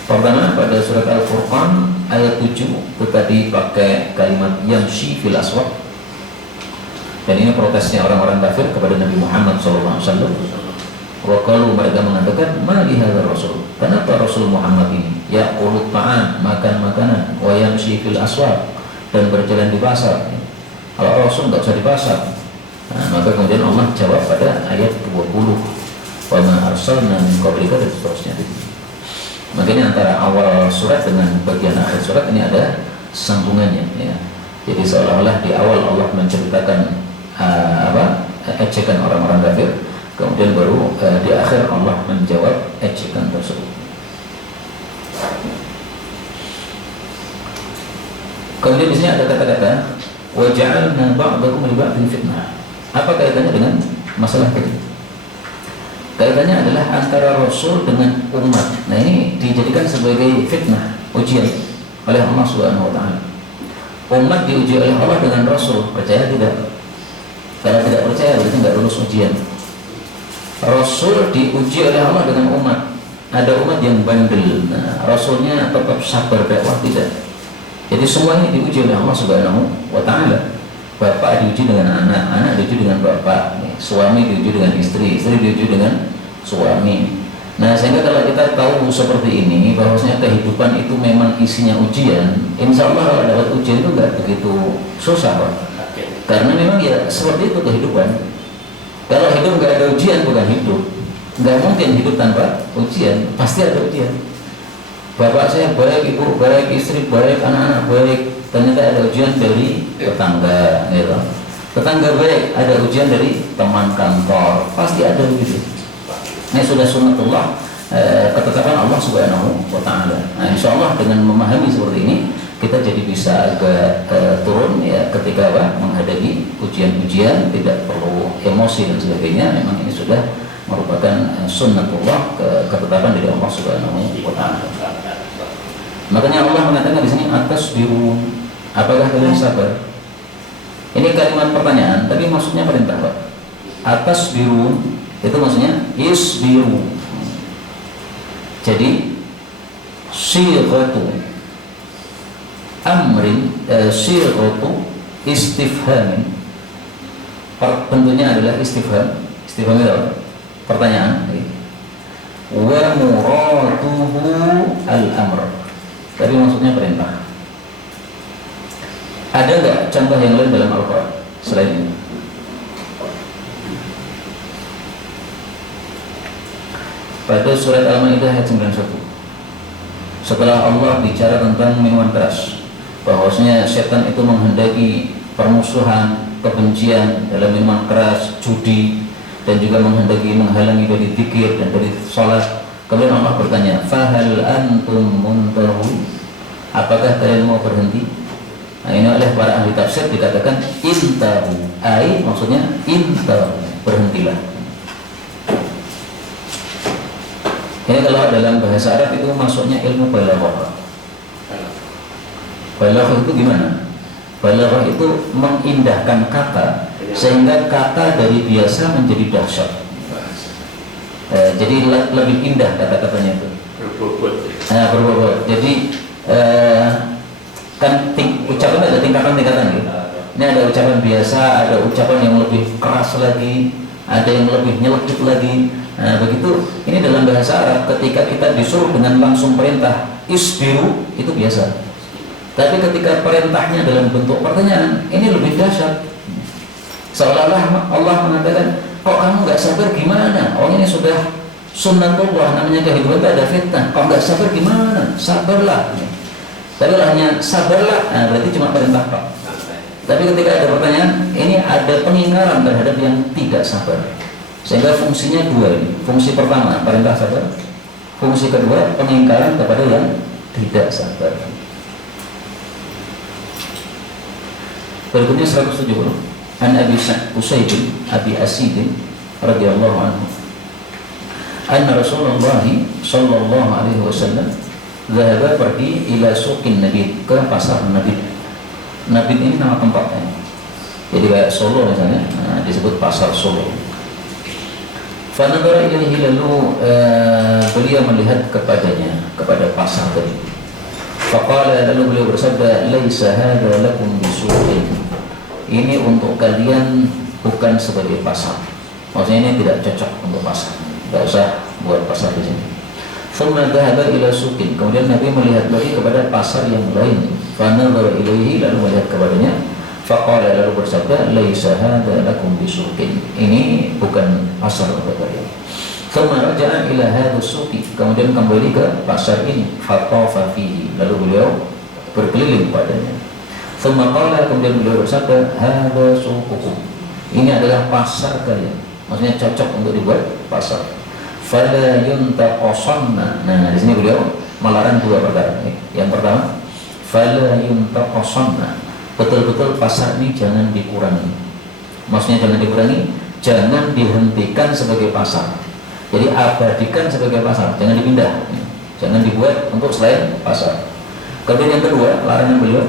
Pertama pada surat Al-Furqan ayat 7, itu tadi pakai kalimat yamshi fil aswaq. Dan ini protesnya orang-orang kafir kepada Nabi Muhammad SAW. Wa qalu, mereka mengatakan, ma li hadzal rasul, kenapa Rasul Muhammad ini yaqulu ta'am, makan makanan, wa yamshi fil aswaq, dan berjalan di pasar. Kalau Rasul nggak usah di pasar. Nah, maka kemudian Allah jawab pada ayat 20, wa ma arsalna min qablika, dan seterusnya. Makanya antara awal surat dengan bagian akhir surat ini ada sambungannya ya. Jadi seolah-olah di awal Allah menceritakan ejekan orang-orang kafir, kemudian baru di akhir Allah menjawab ejekan tersebut. Kemudian di sini ada kata-kata wa ja'alna ba'dakum li ba'din fitnah. Apa kaitannya dengan masalah ini. Kaitannya adalah antara Rasul dengan umat. Nah ini dijadikan sebagai fitnah, ujian oleh Allah Subhanahu Wa Taala. Umat diuji oleh Allah dengan Rasul, percaya tidak? Kalau tidak percaya berarti nggak lulus ujian. Rasul diuji oleh Allah dengan umat. Ada umat yang bandel, nah, Rasulnya tetap sabar dakwah tidak. Jadi semuanya diuji oleh Allah Subhanahu Wa Taala. Bapak diuji dengan anak, anak diuji dengan bapak, suami diuji dengan istri, istri diuji dengan suami. Nah sehingga kalau kita tahu seperti ini, bahwasanya kehidupan itu memang isinya ujian, insya Allah kalau dapat ujian itu nggak begitu susah Pak. Karena memang ya seperti itu kehidupan. Kalau hidup nggak ada ujian bukan hidup. Nggak mungkin hidup tanpa ujian, pasti ada ujian. Bapak saya baik, ibu baik, istri baik, anak-anak baik, ternyata ada ujian dari tetangga, gitu. Tetangga baik, ada ujian dari teman kantor, pasti ada begitu. Ini sudah sunnatullah, ketetapan Allah Subhanahu Wa Taala. Nah, insya Allah dengan memahami seperti ini, kita jadi bisa agak turun ya ketika menghadapi ujian-ujian, tidak perlu emosi dan sebagainya. Memang ini sudah merupakan sunnatullah, ketetapan dari Allah Subhanahu Wa Taala. Makanya Allah mengatakan di sini atas biru, apakah kalian sabar? Ini kalimat pertanyaan, tapi maksudnya perintah Pak. Atas biru itu maksudnya isbiru. Jadi sighatu amrin, sighatu istifhamin, bentuknya adalah istifham. Istifham itu apa? Pertanyaan. Wa muraduhu al-amr, tapi maksudnya perintah. Ada nggak contoh yang lain dalam Al-Quran selain ini? Pada surat Al-Maidah ayat 91, setelah Allah bicara tentang minuman keras, bahwasanya setan itu menghendaki permusuhan, kebencian dalam minuman keras, judi, dan juga menghendaki menghalangi dari zikir dan dari sholat. Kemudian Allah bertanya, fahal antum muntahun, apakah kalian mau berhenti? Nah, ini oleh para ahli tafsir dikatakan intahu, ai maksudnya intahu, berhentilah. Ini kalau dalam bahasa Arab itu masuknya ilmu balaghah. Balaghah itu gimana? Balaghah itu mengindahkan kata sehingga kata dari biasa menjadi dahsyat. Jadi lebih indah kata-katanya itu. Berbobot. Berbobot. Jadi kan ucapan ada tingkatan-tingkatan gitu. Ini ada ucapan biasa, ada ucapan yang lebih keras lagi, ada yang lebih nyelekit lagi. Nah begitu, ini dalam bahasa Arab ketika kita disuruh dengan langsung perintah isbiru itu biasa. Tapi ketika perintahnya dalam bentuk pertanyaan, ini lebih dahsyat. Seolah-olah Allah mengatakan, kok kamu nggak sabar gimana? Oh ini sudah sunnatullah, namanya kehidupan itu ada fitnah. Kok nggak sabar gimana? Sabarlah. Tapi hanya sabarlah, nah, berarti cuma perintah Pak. Tapi ketika ada pertanyaan, ini ada pengingkaran terhadap yang tidak sabar. Sehingga fungsinya dua ini. Fungsi pertama perintah sabar, fungsi kedua pengingkaran kepada yang tidak sabar. Berikutnya 170. An Abi Usaid Abi Asid radhiyallahu anhu anna Rasulullah sallallahu alaihi wasallam zahaba pergi ila suqin Nabi, ke pasar Nabi. Nabi ini nama tempatnya. Jadi kayak Solo misalnya, nah, disebut pasar Solo. Fanadara ilaihi, lalu beliau melihat kepadanya, kepada pasar tadi. Faqala, lalu beliau bersabda, laisa hadza lakum bisuqin, ini untuk kalian bukan sebagai pasar. Maksudnya ini tidak cocok untuk pasar, tidak usah buat pasar di sini. Thumma dhahaba ila suqin, kemudian Nabi melihat lagi kepada pasar yang lain. Fanadara ilaihi, lalu melihat kepadanya. Faqala, lalu bersabda, laisa hadza lakum bisuqin, ini bukan pasar untuk kalian. Thumma raja'a ila hadza suqi, kemudian kembali ke pasar ini. Fatafa fihi, lalu beliau berkeliling padanya. Thumma qala, kemudian beliau bersabda, hadza suqukum, ini adalah pasar kalian, maksudnya cocok untuk dibuat pasar. Fala yuntaqasanna, nah di sini beliau melarang dua perkara. Yang pertama, fala yuntaqasanna, betul-betul pasar ini jangan dikurangi. Maksudnya jangan dikurangi, jangan dihentikan sebagai pasar. Jadi abadikan sebagai pasar, jangan dipindah, jangan dibuat untuk selain pasar. Kemudian yang kedua, larangan beliau,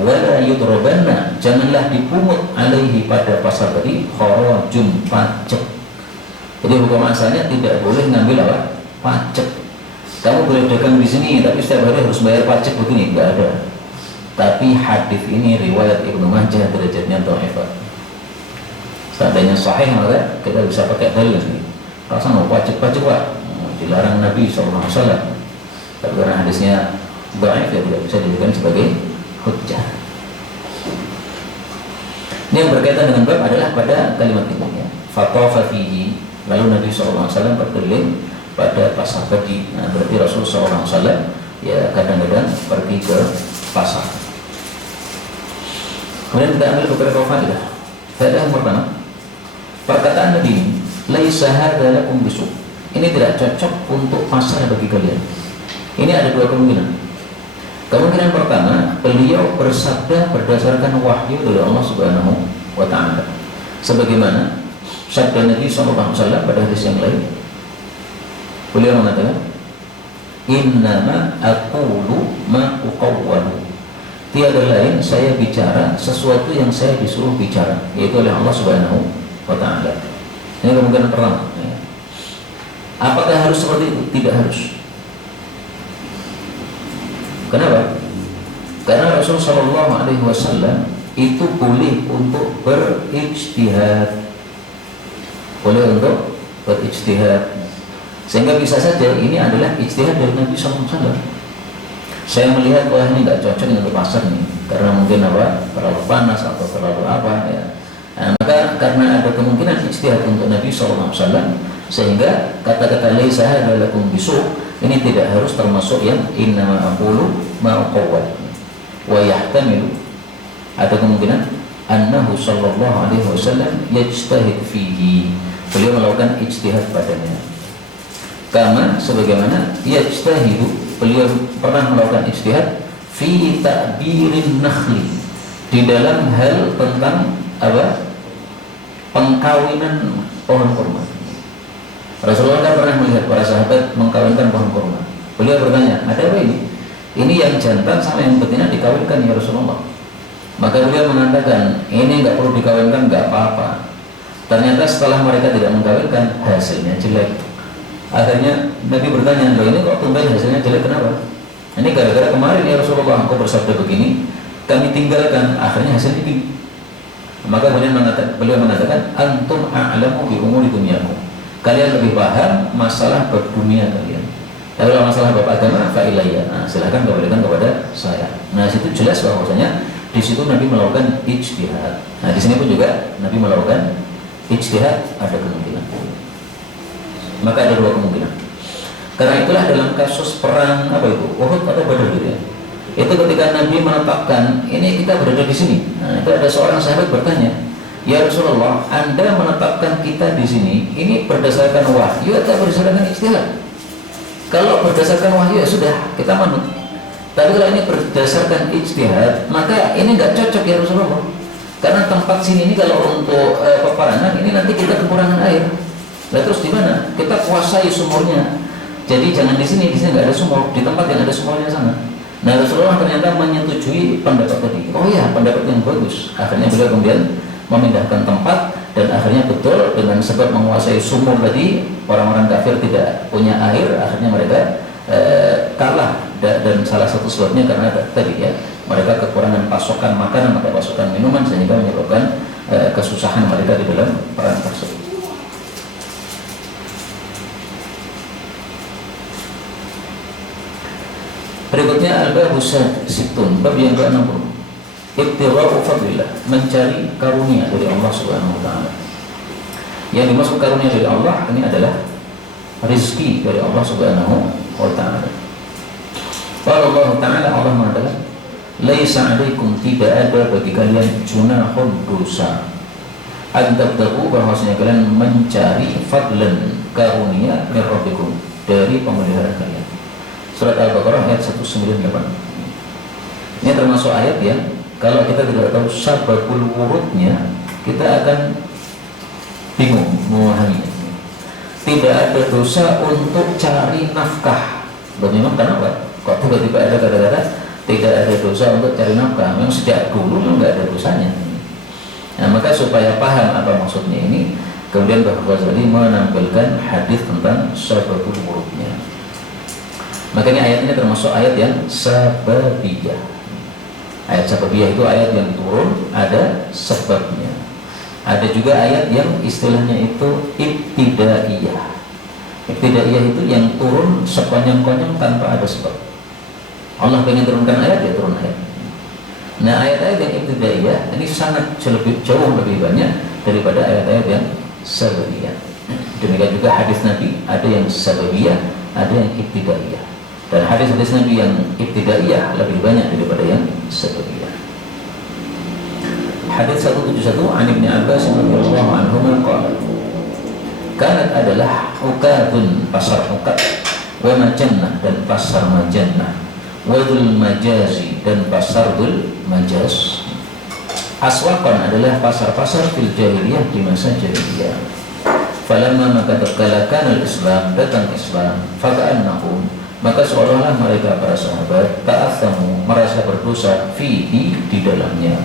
wala yudrobanna, janganlah dipungut alaihi pada pasar tadi kharajun, pajak. Jadi hukum asalnya tidak boleh ngambil apa? Pajak. Kamu boleh dagang di sini, tapi setiap hari harus bayar pajak begini, enggak ada. Tapi hadis ini riwayat Ibnu Majah, derajatnya dhaifah. Seandainya sahih maka kita bisa pakai dalil ini. Rasa mau pajak Pak, dilarang Nabi SAW. Tapi karena hadisnya dhaif ya tidak bisa dijadikan sebagai hujjah. Ini yang berkaitan dengan bab adalah pada kalimat ini ya. Fatafa fihi, lalu Nabi SAW berkeliling pada pasar tadi. Nah, berarti Rasul SAW ya kadang-kadang pergi ke pasar. Kemudian kita ambil beberapa faedah. Faedah yang pertama, perkataan Nabi ini, laisa hadza lakum bisu. Ini tidak cocok untuk pasar bagi kalian. Ini ada dua kemungkinan. Kemungkinan pertama, beliau bersabda berdasarkan wahyu dari Allah Subhanahu wa taala. Sebagaimana sabda Nabi sallallahu alaihi wasallam pada hadis yang lain. Beliau mengatakan, "Innama aqulu ma uqawwalu." Tiada lain saya bicara sesuatu yang saya disuruh bicara, yaitu oleh Allah Subhanahu wa taala. Ini kemungkinan pertama. Apakah harus seperti itu? Tidak harus. Kenapa? Karena Rasul Shallallahu Alaihi Wasallam itu boleh untuk berijtihad, boleh untuk berijtihad, sehingga bisa saja ini adalah ijtihad dari Nabi Shallallahu Alaihi Wasallam. Saya melihat wah ini nggak cocok untuk pasar nih, karena mungkin apa terlalu panas atau terlalu apa ya. Nah, maka karena ada kemungkinan ijtihad untuk Nabi Shallallahu Alaihi Wasallam, sehingga kata-kata laisa hadza lakum bisu ini tidak harus termasuk yang innama aqulu ma uqawwal. Wa yahtamilu, ada kemungkinan annahu sallallahu alaihi wasallam yajtahid fihi, beliau melakukan ijtihad padanya. Kama sebagaimana yajtahidu, beliau pernah melakukan ijtihad fi ta'birin nakhli, di dalam hal tentang apa? Pengkawinan pohon kurma. Rasulullah kan pernah melihat para sahabat mengkawinkan pohon kurma. Beliau bertanya, ada apa ini? Ini yang jantan sama yang betina dikawinkan ya Rasulullah. Maka beliau mengatakan, ini nggak perlu dikawinkan, nggak apa-apa. Ternyata setelah mereka tidak mengkawinkan, hasilnya jelek. Akhirnya Nabi bertanya, loh ini kok tumben hasilnya jelek, kenapa? Ini gara-gara kemarin ya Rasulullah, aku bersabda begini, kami tinggalkan, akhirnya hasilnya begini. Maka kemudian beliau mengatakan, antum a'lamu bi umuri dunyakum. Kalian lebih paham masalah bab dunia kalian. Tapi kalau masalah bab agama, fa'ilayya. Nah, silahkan kembalikan kepada saya. Nah, situ jelas bahwasanya di situ Nabi melakukan ijtihad. Nah, di sini pun juga Nabi melakukan ijtihad, ada kemungkinan. Maka ada dua kemungkinan. Karena itulah dalam kasus perang apa itu? Uhud atau Badar gitu ya. Itu ketika Nabi menetapkan ini kita berada di sini. Nah, itu ada seorang sahabat bertanya, ya Rasulullah, Anda menetapkan kita di sini, ini berdasarkan wahyu atau berdasarkan ijtihad? Kalau berdasarkan wahyu ya sudah, kita manut. Tapi kalau ini berdasarkan ijtihad, maka ini nggak cocok ya Rasulullah. Karena tempat sini ini kalau untuk peperangan ini nanti kita kekurangan air. Nah terus di mana? Kita kuasai sumurnya. Jadi jangan di sini nggak ada sumur, di tempat yang ada sumurnya sana. Nah Rasulullah ternyata menyetujui pendapat tadi. Oh iya, pendapat yang bagus. Akhirnya beliau kemudian memindahkan tempat, dan akhirnya betul dengan sebab menguasai sumur tadi, orang-orang kafir tidak punya air, akhirnya mereka kalah. Dan salah satu sebabnya karena tadi ya, mereka kekurangan pasokan makanan atau pasokan minuman, sehingga menyebabkan kesusahan mereka di dalam perang tersebut. Berikutnya al-babus situn, bab yang ke-60. Ibtigha'u fadlillah, mencari karunia dari Allah Subhanahu wa taala. Yang dimaksud karunia dari Allah ini adalah rezeki dari Allah Subhanahu wa taala. Qala Allah taala, Allah mengatakan, "Laisa 'alaikum, tidak ada bagi kalian junahun dosa. Antabtagu, bahwasanya kalian mencari fadlan, karunia min rabbikum, dari pemelihara kalian." Surat Al-Baqarah ayat 198. Ini termasuk ayat yang kalau kita tidak tahu sababul wurudnya, kita akan bingung memahaminya. Tidak ada dosa untuk cari nafkah. Memang kenapa? Kok tiba-tiba ada kata-kata tidak ada dosa untuk cari nafkah? Memang sejak dulu memang nggak ada dosanya. Nah, maka supaya paham apa maksudnya ini, kemudian Bapak Ghazali menampilkan hadis tentang sababul wurudnya. Makanya ayat ini termasuk ayat yang sababiyah. Ayat sababiyah itu ayat yang turun ada sebabnya. Ada juga ayat yang istilahnya itu ibtidaiyah. Ibtidaiyah itu yang turun sekonyong-konyong tanpa ada sebab. Allah pengen turunkan ayat, ya turun ayat. Nah, ayat-ayat yang ibtidaiyah ini sangat jauh lebih banyak daripada ayat-ayat yang sababiyah. Demikian juga hadis Nabi, ada yang sababiyah, ada yang ibtidaiyah. Dan hadis-hadis Nabi yang ibtidaiyah lebih banyak daripada yang sababiyah. Hadis 171 an Ibnu Abbas radhiyallahu anhu qala, kanat adalah ukadun, pasar ukad, wa majannah, dan pasar majannah, wa dzul majazi, dan pasar dzul majaz. Aswaqan adalah pasar-pasar fil jahiliyah, di masa jahiliyah. Falamma maka tatkala kana al-Islam, datang Islam, faka'annahum, maka seolah-olah mereka para sahabat ta'athamu, merasa berdosa fihi, di dalamnya.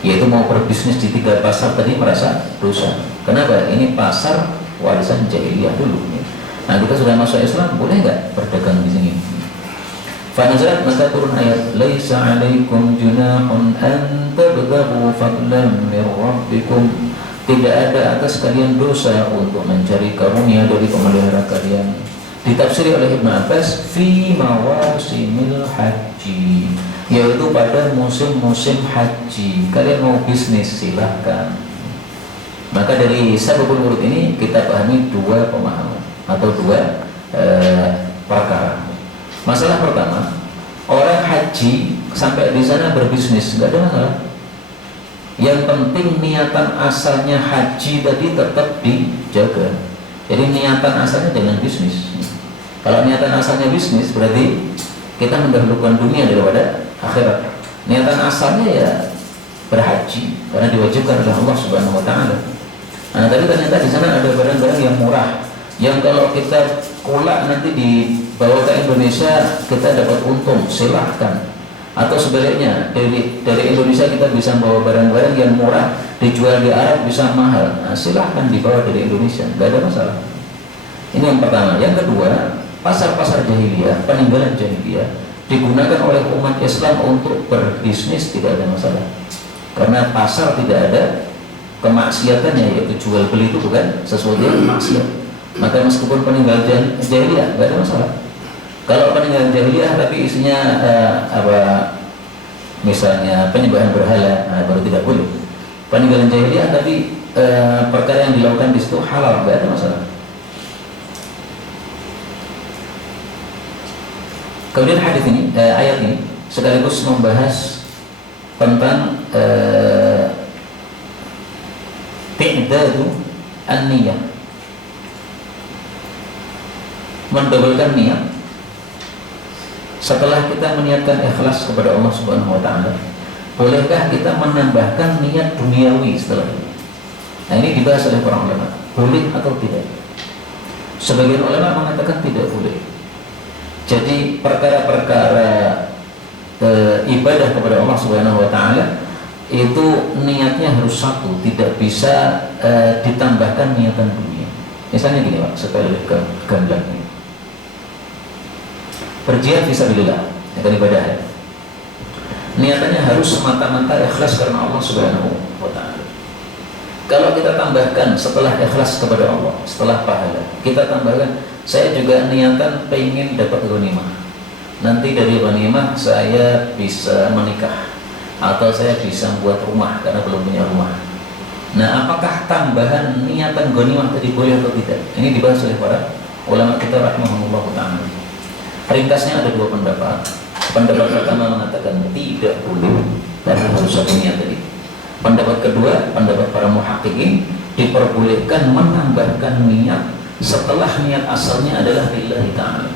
Yaitu mau berbisnis di 3 pasar tadi merasa dosa. Kenapa? Ini pasar warisan jahiliyah dulu. Nah, kita sudah masuk Islam, boleh nggak berdagang di sini? Fanazalat, maka turun ayat, laisa 'alaikum junahun an tabtaghu fadlan min rabbikum. Tidak ada atas kalian dosa untuk mencari karunia dari pemelihara kalian. Ditafsiri oleh Ibnu Abbas fi mawasimil haji, yaitu pada musim-musim haji. Kalian mau bisnis silahkan. Maka dari sababul wurud ini kita pahami 2 pemahaman atau 2 perkara. Masalah pertama, orang haji sampai di sana berbisnis, nggak ada masalah. Yang penting niatan asalnya haji tadi tetap dijaga. Jadi niatan asalnya jangan bisnis. Kalau niatan asalnya bisnis, berarti kita mendahulukan dunia daripada akhirat. Niatan asalnya ya berhaji, karena diwajibkan oleh Allah Subhanahu Wa Taala. Nah, tapi ternyata di sana ada barang-barang yang murah, yang kalau kita kulak nanti dibawa ke Indonesia kita dapat untung, silahkan. Atau sebaliknya, dari Indonesia kita bisa membawa barang-barang yang murah, dijual di Arab bisa mahal. Nah, silahkan dibawa dari Indonesia, nggak ada masalah. Ini yang pertama. Yang kedua, pasar-pasar jahiliyah, peninggalan jahiliyah digunakan oleh umat Islam untuk berbisnis, tidak ada masalah. Karena pasar tidak ada kemaksiatannya, yaitu jual beli itu bukan sesuatu yang maksiat. Maka meskipun peninggalan jahiliyah nggak ada masalah. Kalau peninggalan jahiliyah tapi isinya misalnya penyembahan berhala, baru tidak boleh. Peninggalan jahiliyah tapi perkara yang dilakukan di situ halal, nggak ada masalah. Kemudian hadis ini, ayat ini sekaligus membahas tentang ti'dadu an-niyah, mendobalkan niat. Setelah kita meniatkan ikhlas kepada Allah Subhanahu Wa Taala, bolehkah kita menambahkan niat duniawi setelah itu? Nah, ini dibahas oleh para ulama, boleh atau tidak. Sebagian ulama mengatakan tidak boleh. Jadi perkara-perkara ibadah kepada Allah Subhanahu Wa Taala itu niatnya harus satu, tidak bisa ditambahkan niatan dunia. Misalnya gini Pak, supaya lebih gamblang ini. Berjihad fisabilillah, itu ibadah ya. Niatannya harus semata-mata ikhlas karena Allah Subhanahu Wa Taala. Kalau kita tambahkan setelah ikhlas kepada Allah, setelah pahala, kita tambahkan, saya juga niatan pengen dapat ghanimah. Nanti dari ghanimah saya bisa menikah, atau saya bisa buat rumah karena belum punya rumah. Nah, apakah tambahan niatan ghanimah tadi boleh atau tidak? Ini dibahas oleh para ulama kita rahimahullah ta'ala. Ringkasnya ada 2 pendapat. Pendapat pertama mengatakan tidak boleh karena harus satu niat tadi. Pendapat kedua, pendapat para muhaqqiqin, diperbolehkan menambahkan niat setelah niat asalnya adalah lillahi ta'ala.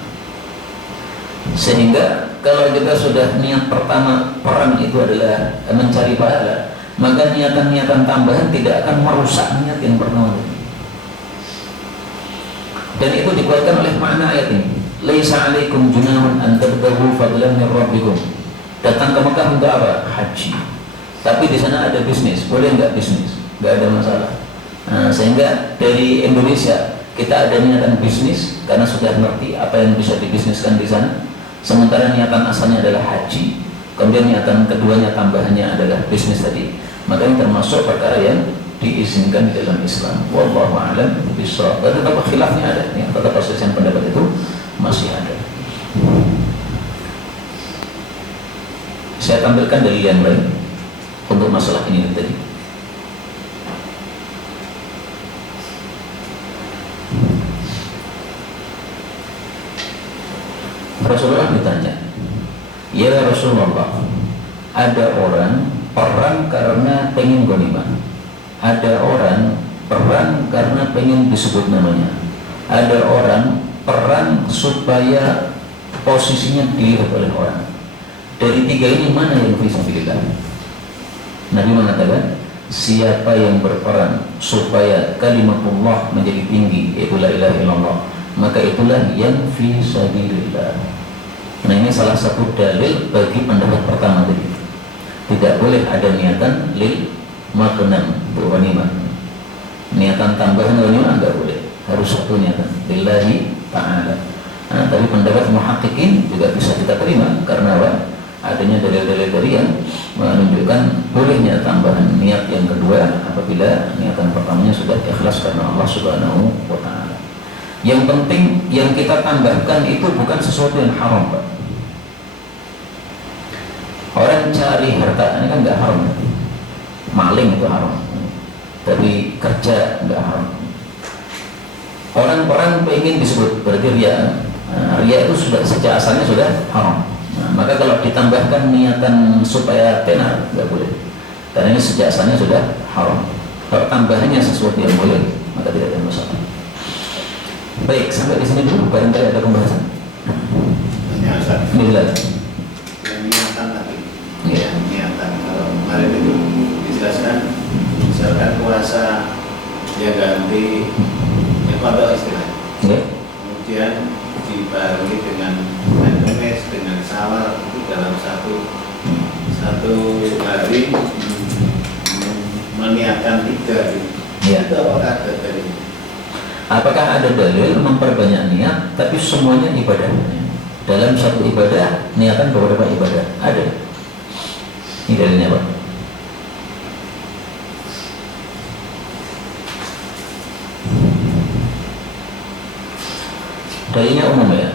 Sehingga kalau kita sudah niat pertama perang itu adalah mencari pahala, maka niatan-niatan tambahan tidak akan merusak niat yang pertama. Dan itu dikuatkan oleh makna ayat ini. Laisa 'alaikum junahun an tabtaghu fadlan min rabbikum. Datang ke Mekah untuk apa? Haji. Tapi di sana ada bisnis, boleh nggak bisnis? Nggak ada masalah. Nah, sehingga dari Indonesia kita ada niatan bisnis karena sudah ngerti apa yang bisa dibisniskan di sana. Sementara niatan asalnya adalah haji, kemudian niatan keduanya tambahannya adalah bisnis tadi. Maka ini termasuk perkara yang diizinkan di dalam Islam. Wallahu a'lam bishawab. Tetap khilafnya ada, ya, tetap perselisihan pendapat itu masih ada. Saya tampilkan dari yang lain untuk masalah ini tadi. Rasulullah ditanya, ya Rasulullah, ada orang perang karena pengen ghanimah, ada orang perang karena pengen disebut namanya, ada orang perang supaya posisinya dilihat oleh orang. Dari tiga ini mana yang fisabilillah? Nabi mengatakan, siapa yang berperang supaya kalimatullah menjadi tinggi, yaitu la ilaha illallah, maka itulah yang fisabilillah. Nah, ini salah satu dalil bagi pendapat pertama tadi. Tidak boleh ada niatan lil maghnam ghanimah. Niatan tambahan ghanimah enggak boleh. Harus satu niatan lillahi ta'ala. Nah, tapi pendapat muhaqqiqin juga bisa kita terima karena apa? Adanya dalil-dalil dari yang menunjukkan bolehnya tambahan niat yang kedua apabila niatan pertamanya sudah ikhlas karena Allah Subhanahu wa ta'ala. Yang penting yang kita tambahkan itu bukan sesuatu yang haram, Pak. Orang cari harta ini kan nggak haram, maling itu haram, tapi kerja nggak haram. Orang pengen disebut berarti ria. Ria itu sudah sejak asalnya sudah haram. Maka kalau ditambahkan niatan supaya tenar nggak boleh, karena ini sejak asalnya sudah haram. Kalau tambahannya sesuatu yang boleh, maka tidak ada masalah. Baik, sampai di sini dulu. Barangkali ada pembahasan. Ini jelas. Niatan tadi. Iya. Niatan. Kalau kemarin itu dijelaskan, misalkan puasa dia ganti qada istilahnya. Iya. Kemudian dibarengi dengan Kemis, dengan Syawal itu dalam satu hari meniatkan 3 Iya. itu apakah ada dari Apakah ada dalil memperbanyak niat tapi semuanya ibadah? Dalam satu ibadah niatan beberapa ibadah ada. Ini dalilnya Pak. Dalilnya umum ya.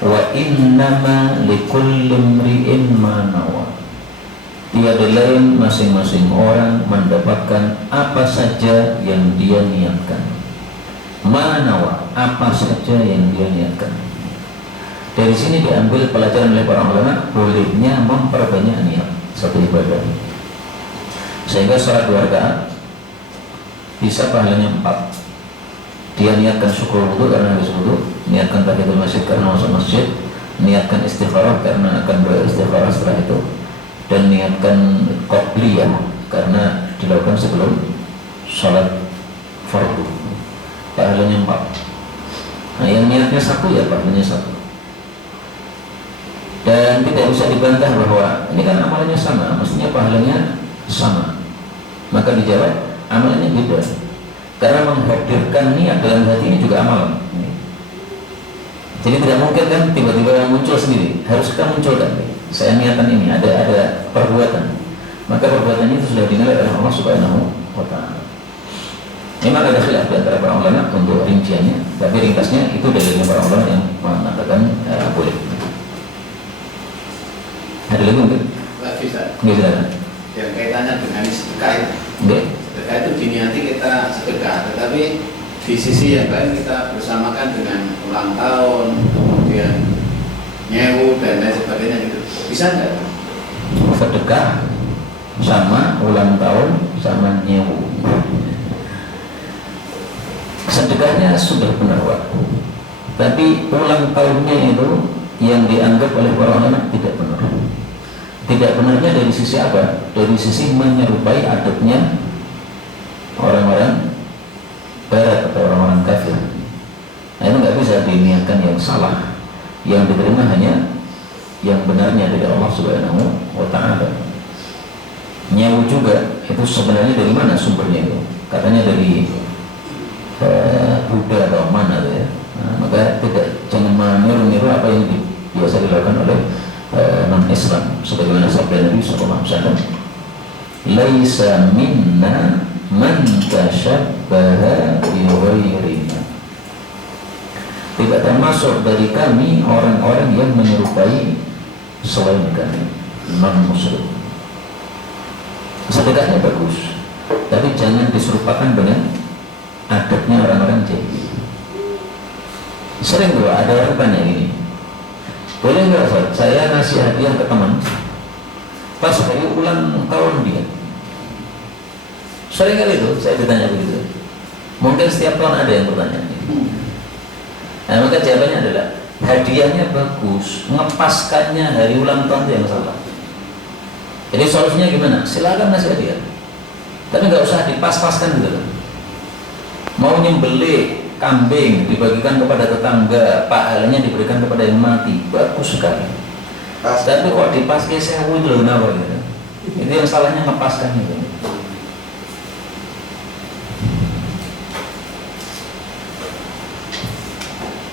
Wa innama likulli imri'in ma nawa. Tiada lain masing-masing orang mendapatkan apa saja yang dia niatkan. Manawa, apa saja yang dia niatkan. Dari sini diambil pelajaran oleh para ulama bolehnya memperbanyak niat satu ibadah. Sehingga sholat 2 rakaat bisa pahalanya 4. Dia niatkan syukur wudu karena habis wudu, niatkan tahiyatul masjid karena masuk masjid, niatkan istigharah karena akan beristigharah setelah itu, dan niatkan qobliyah karena dilakukan sebelum sholat fardu. Pahalanya 4. Nah, yang niatnya 1 ya pahalanya 1. Dan tidak bisa dibantah bahwa ini kan amalannya sama, mestinya pahalanya sama. Maka dijawab amalannya beda. Karena menghadirkan niat dalam hati ini juga amalan. Jadi tidak mungkin kan tiba-tiba muncul sendiri. Harus kita munculkan. Saya niatan ini ada perbuatan. Maka perbuatannya itu sudah dinilai oleh Allah Subhanahu wa ta'ala. Memang ada khilaf di antara para ulama untuk rinciannya, tapi ringkasnya itu dalilnya para ulama yang mengatakan boleh. Ada lagi mungkin? Lagi Ustaz. Nggak silakan. Yang kaitannya dengan sedekah itu. Nggak. Sedekah itu diniati kita sedekah, tetapi di sisi yang lain kita bersamakan dengan ulang tahun, kemudian nyewu dan lain sebagainya gitu. Bisa nggak? Sedekah sama ulang tahun sama nyewu. Sedekahnya sudah benar Pak, tapi ulang tahunnya itu yang dianggap oleh para ulama tidak benar. Tidak benarnya dari sisi apa? Dari sisi menyerupai adatnya orang-orang Barat atau orang-orang kafir. diniatkan yang salah, yang diterima hanya yang benarnya dari Allah Subhanahu wa Ta'ala. Nyewu juga itu sebenarnya dari mana sumbernya itu? Katanya dari Buddha atau mana tuh ya. Maka jangan meniru-niru apa yang biasa dilakukan oleh non-Islam, sebagaimana sabda Nabi SAW, laisa minna man tashabbaha bi ghairina. Tidak termasuk dari kami orang-orang yang menyerupai selain kami, non-muslim. Sedekahnya bagus, tapi jangan diserupakan dengan adatnya orang-orang jahil. Sering tuh ada orang tanya gini, boleh nggak Ustaz, saya ngasih hadiah ke teman pas hari ulang tahun dia. Sering kali itu saya ditanya begitu. Mungkin setiap tahun ada yang bertanya. Nah, maka jawabannya adalah hadiahnya bagus, ngepaskannya hari ulang tahun itu yang salah. Jadi solusinya gimana? Silakan ngasih hadiah, tapi nggak usah dipas-paskan gitu. Mau nyembelih kambing dibagikan kepada tetangga, pahalanya diberikan kepada yang mati, bagus sekali. Tapi kok dipaskan sewu itu loh, kenapa gitu? Itu yang salahnya ngepaskan itu.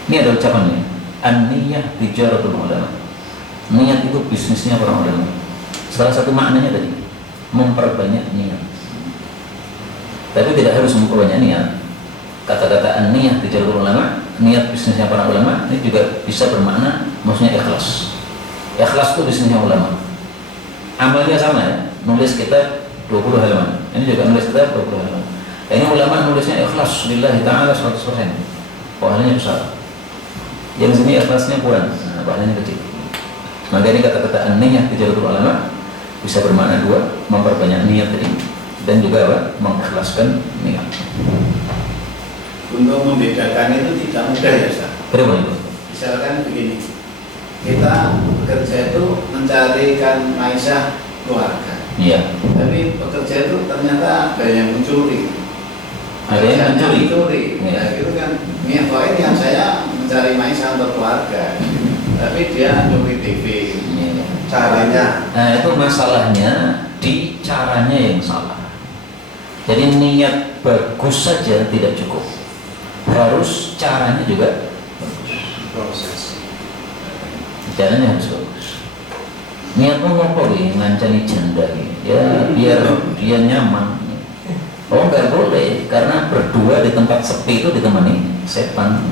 Ini ada ucapannya, an-niyah tijaratul ulama. Niat itu bisnisnya para ulama. Salah satu maknanya tadi memperbanyak niat. Tapi tidak harus memperbanyak niat. Kata-kata an-niyah tijaratul ulama, niat bisnisnya para ulama, ini juga bisa bermakna maksudnya ikhlas. Ikhlas itu bisnisnya ulama. Amalnya sama ya, nulis kitab 20 halaman. Ini juga nulis kitab 20 halaman. Ini ulama nulisnya ikhlas lillahi ta'ala 100%. Pahalanya besar. Yang sini ikhlasnya kurang, pahalanya kecil. Maka ini kata-kata an-niyah tijaratul ulama bisa bermakna dua, memperbanyak niat tadi, dan juga apa? Mengikhlaskan niat. Untuk membedakan itu tidak mudah ya Ustaz. Bagaimana itu? Misalkan begini, kita bekerja itu mencarikan maisha keluarga. Iya. Tapi pekerja itu ternyata ada yang mencuri. Ada yang mencuri. Ya. Nah, itu kan niat ini yang saya mencari maisha untuk keluarga. Tapi dia nyuri TV. Iya. Caranya. Nah, itu masalahnya di caranya yang salah. Jadi niat bagus saja tidak cukup. Harus caranya juga bagus. Proses. Caranya harus bagus. Niatmu mau ngancani janda ya biar dia nyaman. Oh nggak boleh, karena berdua di tempat sepi itu ditemani setan.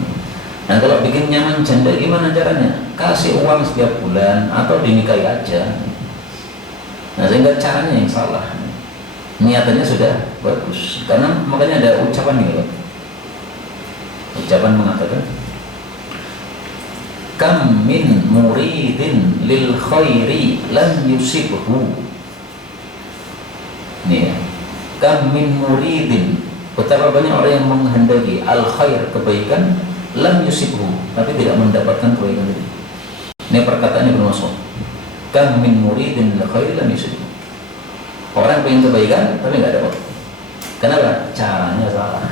Nah kalau bikin nyaman janda gimana caranya? Kasih uang setiap bulan atau dinikahi aja. Nah sehingga caranya yang salah. Niatannya sudah bagus. Karena makanya ada ucapan nih loh. Ucapan mengatakan, kam min muridin lil khairi lam yusibhu. Nih ya. Kam min muridin, betapa banyak orang yang menghendaki al khair, kebaikan, lam yusibhu, tapi tidak mendapatkan kebaikan itu. Ini perkataan Ibnu Mas'ud. Kam min muridin lil khair lam yusibhu. Orang pengen kebaikan tapi nggak dapat. Kenapa? Caranya salah.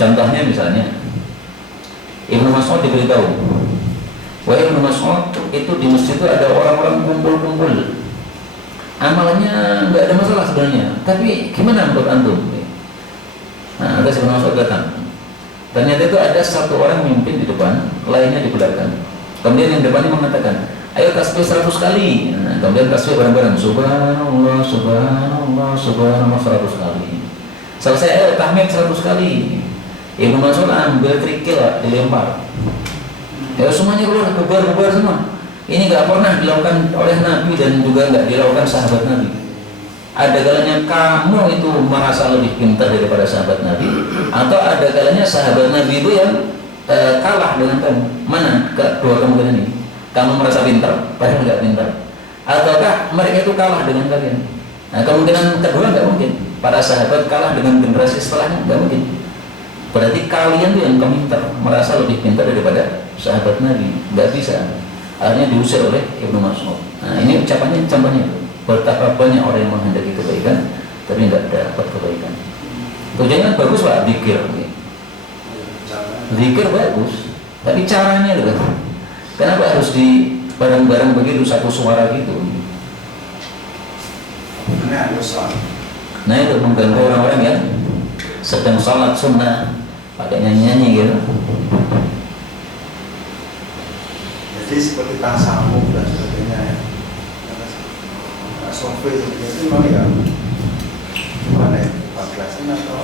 Contohnya misalnya Ibnu Mas'ud diberitahu, wahai Ibnu Mas'ud, itu di masjid itu ada orang-orang kumpul-kumpul. Amalannya nggak ada masalah sebenarnya, tapi gimana menurut antum? Nah, ada Ibnu Mas'ud datang. Ternyata itu ada satu orang mimpin di depan, lainnya di belakang. Kemudian yang depannya mengatakan, ayo tasbih 100 kali. Nah, kemudian tasbih bareng-bareng, subhanallah, subhanallah, subhanallah 100 kali. Selesai, ayo tahmid 100 kali. Ibnu Mas'ud ambil kerikil, dilempar. Ya semuanya keluar, bubar semua. Ini nggak pernah dilakukan oleh Nabi dan juga nggak dilakukan sahabat Nabi. Ada kalanya kamu itu merasa lebih pintar daripada sahabat Nabi, atau ada kalanya sahabat Nabi itu yang kalah dengan kamu. Mana kedua kemungkinan ini? Kamu merasa pintar, padahal nggak pintar. Ataukah mereka itu kalah dengan kalian? Nah kemungkinan kedua nggak mungkin. Para sahabat kalah dengan generasi setelahnya, nggak mungkin. Berarti kalian tuh yang pintar, merasa lebih pintar daripada sahabat Nabi. Nggak bisa. Akhirnya diusir oleh Ibnu Mas'ud. Nah ini ucapannya contohnya. Betapa banyak orang yang menghendaki kebaikan tapi nggak dapat kebaikan. Tujuannya bagus Pak, dikir. Zikir bagus, tapi caranya gitu. Kenapa harus di bareng-bareng begitu satu suara gitu? Nah itu mengganggu orang-orang yang sedang sholat sunnah pakai nyanyi-nyanyi gitu. Jadi seperti tasawuf dan sebagainya ya. Sofi itu memang ya gimana ya? 14 atau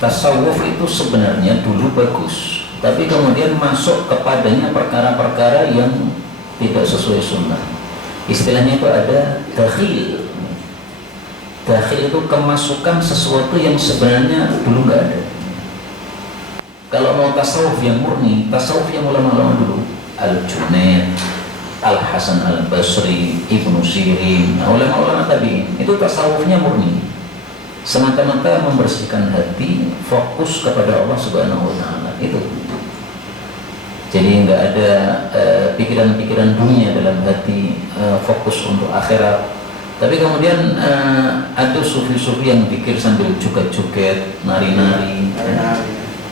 Tasawuf itu sebenarnya dulu bagus, tapi kemudian masuk kepadanya perkara-perkara yang tidak sesuai sunnah. Istilahnya itu ada dakhil. Dakhil itu kemasukan sesuatu yang sebenarnya dulu nggak ada. Kalau mau tasawuf yang murni, tasawuf yang ulama-ulama dulu, Al-Junaid, Al-Hasan Al-Basri, Ibnu Sirin, ulama-ulama tabi'in, itu tasawufnya murni. Semata-mata membersihkan hati, fokus kepada Allah Subhanahu wa Ta'ala. Itu. Jadi nggak ada pikiran-pikiran dunia dalam hati, fokus untuk akhirat. Tapi kemudian ada sufi-sufi yang pikir sambil joget-joget, nari-nari,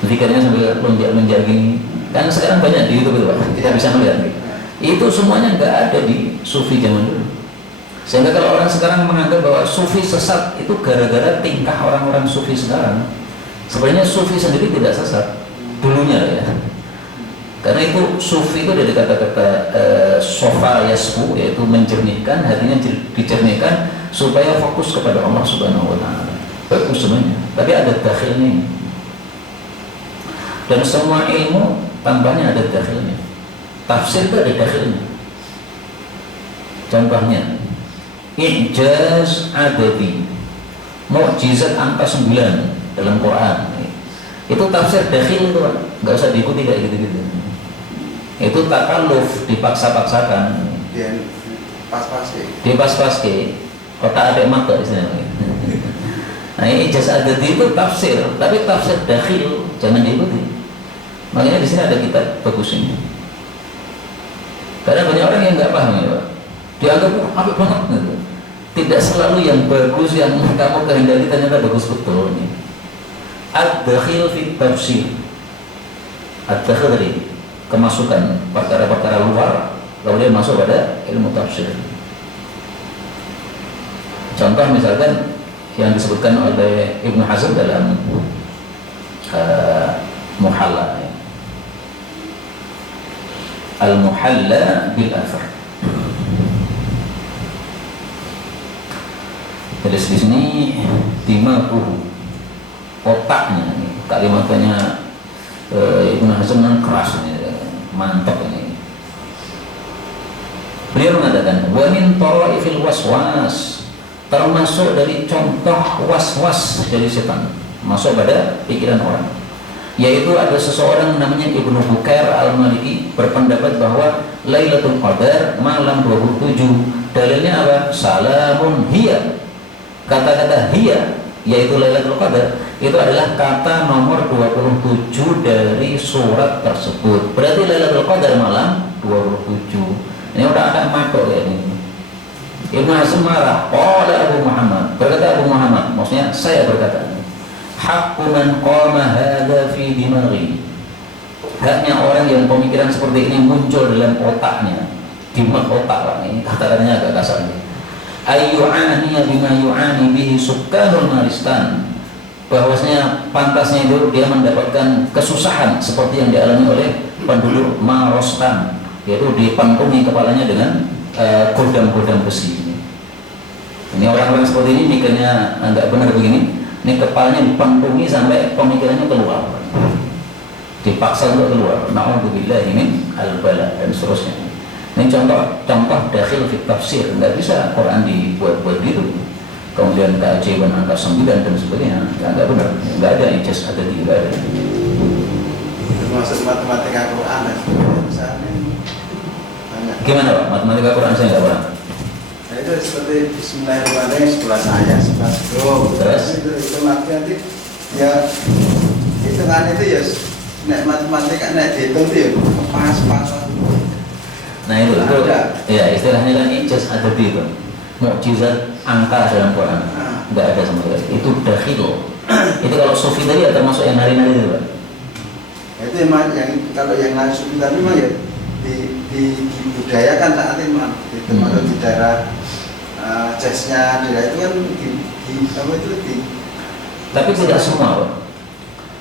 zikirnya sambil lonjak-lonjak gini. Kan sekarang banyak di YouTube itu, Pak. Kita bisa melihat. Itu semuanya nggak ada di sufi zaman dulu. Sehingga kalau orang sekarang menganggap bahwa sufi sesat itu gara-gara tingkah orang-orang sufi sekarang, sebenarnya sufi sendiri tidak sesat dulunya ya. Karena itu sufi itu dari kata-kata sofa yasfu, yaitu menjernihkan, hatinya dicernihkan supaya fokus kepada Allah Subhanahu wa Ta'ala. Bagus semuanya, tapi ada dakhilnya. Dan semua ilmu tambahnya ada dakhilnya. Tafsir itu ada dakhilnya. Contohnya I'jaz adadi, mukjizat angka 9 dalam Quran. Itu tafsir dakhil itu, nggak usah diikuti kayak gitu-gitu. Itu takalluf, dipaksa-paksakan. Dipas-paske, kotak adek mata istilahnya. Nah, i'jaz adadi itu tafsir, tapi tafsir dakhil jangan diikuti. Makanya di sini ada kitab bagus ini. Karena banyak orang yang nggak paham ya, Pak. Dianggap apik banget gitu. Tidak selalu yang bagus yang kamu kehendaki ternyata bagus betul nih. Ad-dakhil fi tafsir. Ad-dakhil dari kemasukan perkara-perkara luar kemudian masuk pada ilmu tafsir. Contoh misalkan yang disebutkan oleh Ibnu Hazm dalam Muhalla, Al-Muhalla bil Athar. Jadi di sini dimakuhu otaknya, kalimatnya Ibnu Hazm kan keras ini, mantap ini. Beliau mengatakan wa min taraifil waswas, termasuk dari contoh was-was dari setan masuk pada pikiran orang, yaitu ada seseorang namanya Ibnu Bukair Al-Maliki berpendapat bahwa Lailatul Qadar malam 27, dalilnya apa? Salamun hiya. Kata-kata hiya yaitu Lailatul Qadar itu adalah kata nomor 27 dari surat tersebut. Berarti Lailatul Qadar malam 27. Ini udah agak matok ya ini. Ibnu Hazm marah. Qala Abu Muhammad, berkata Abu Muhammad, maksudnya saya berkata, haqqu man qama hadza fi dimaghi. Haknya orang yang pemikiran seperti ini muncul dalam otaknya, dimag otak ini, kata-katanya agak kasar nih. Ayyu'aniya bima yu'ani bihi sukkanul Maristan, bahwasanya pantasnya itu dia mendapatkan kesusahan seperti yang dialami oleh penduduk Marostan, yaitu dipantungi kepalanya dengan godam-godam besi. Ini orang-orang seperti ini mikirnya enggak benar begini, ini kepalanya dipantungi sampai pemikirannya keluar, dipaksa untuk keluar. Na'udzubillahi min al-bala dan seterusnya. Ini contoh dakhil fit tafsir. Nggak bisa Quran dibuat-buat gitu. Kemudian keajaiban angka 9 dan sebagainya, nggak benar. Nggak ada ijaz ada di, nggak ada. Termasuk matematika Quran dan sebagainya. Gimana Pak? Matematika Quran saya nggak paham. Nah, itu seperti Bismillahirrahmanirrahim sebelah saya, sebelah bro. Terus? Itu nanti ya hitungan itu ya. Nek matematika nek dihitung itu ya pas. Nah itu ya istilahnya kan ijaz ada di itu, mukjizat angka dalam Quran nggak ada sama sekali. Itu dakhil. Itu kalau sufi tadi ya termasuk yang nari-nari itu Pak. Itu memang yang kalau yang langsung kita memang ya dibudayakan saat itu memang di termasuk di daerah jazznya daerah itu kan apa itu Tapi tidak semua, Pak.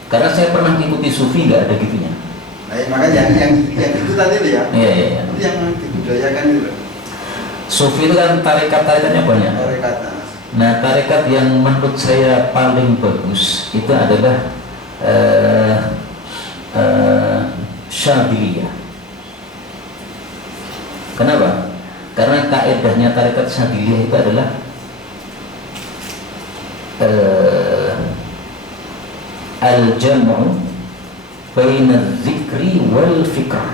Karena saya pernah mengikuti sufi nggak ada gitunya. nah, makanya yang itu tadi loh ya. Iya. Itu yang dibudayakan itu. Sufi itu kan tarekat-tarekatnya banyak. Tarekat. Nah, tarekat yang menurut saya paling bagus itu adalah Syadziliyah. Kenapa? Karena kaedahnya tarekat Syadziliyah itu adalah al-jam'u baina dzikri wal fikr,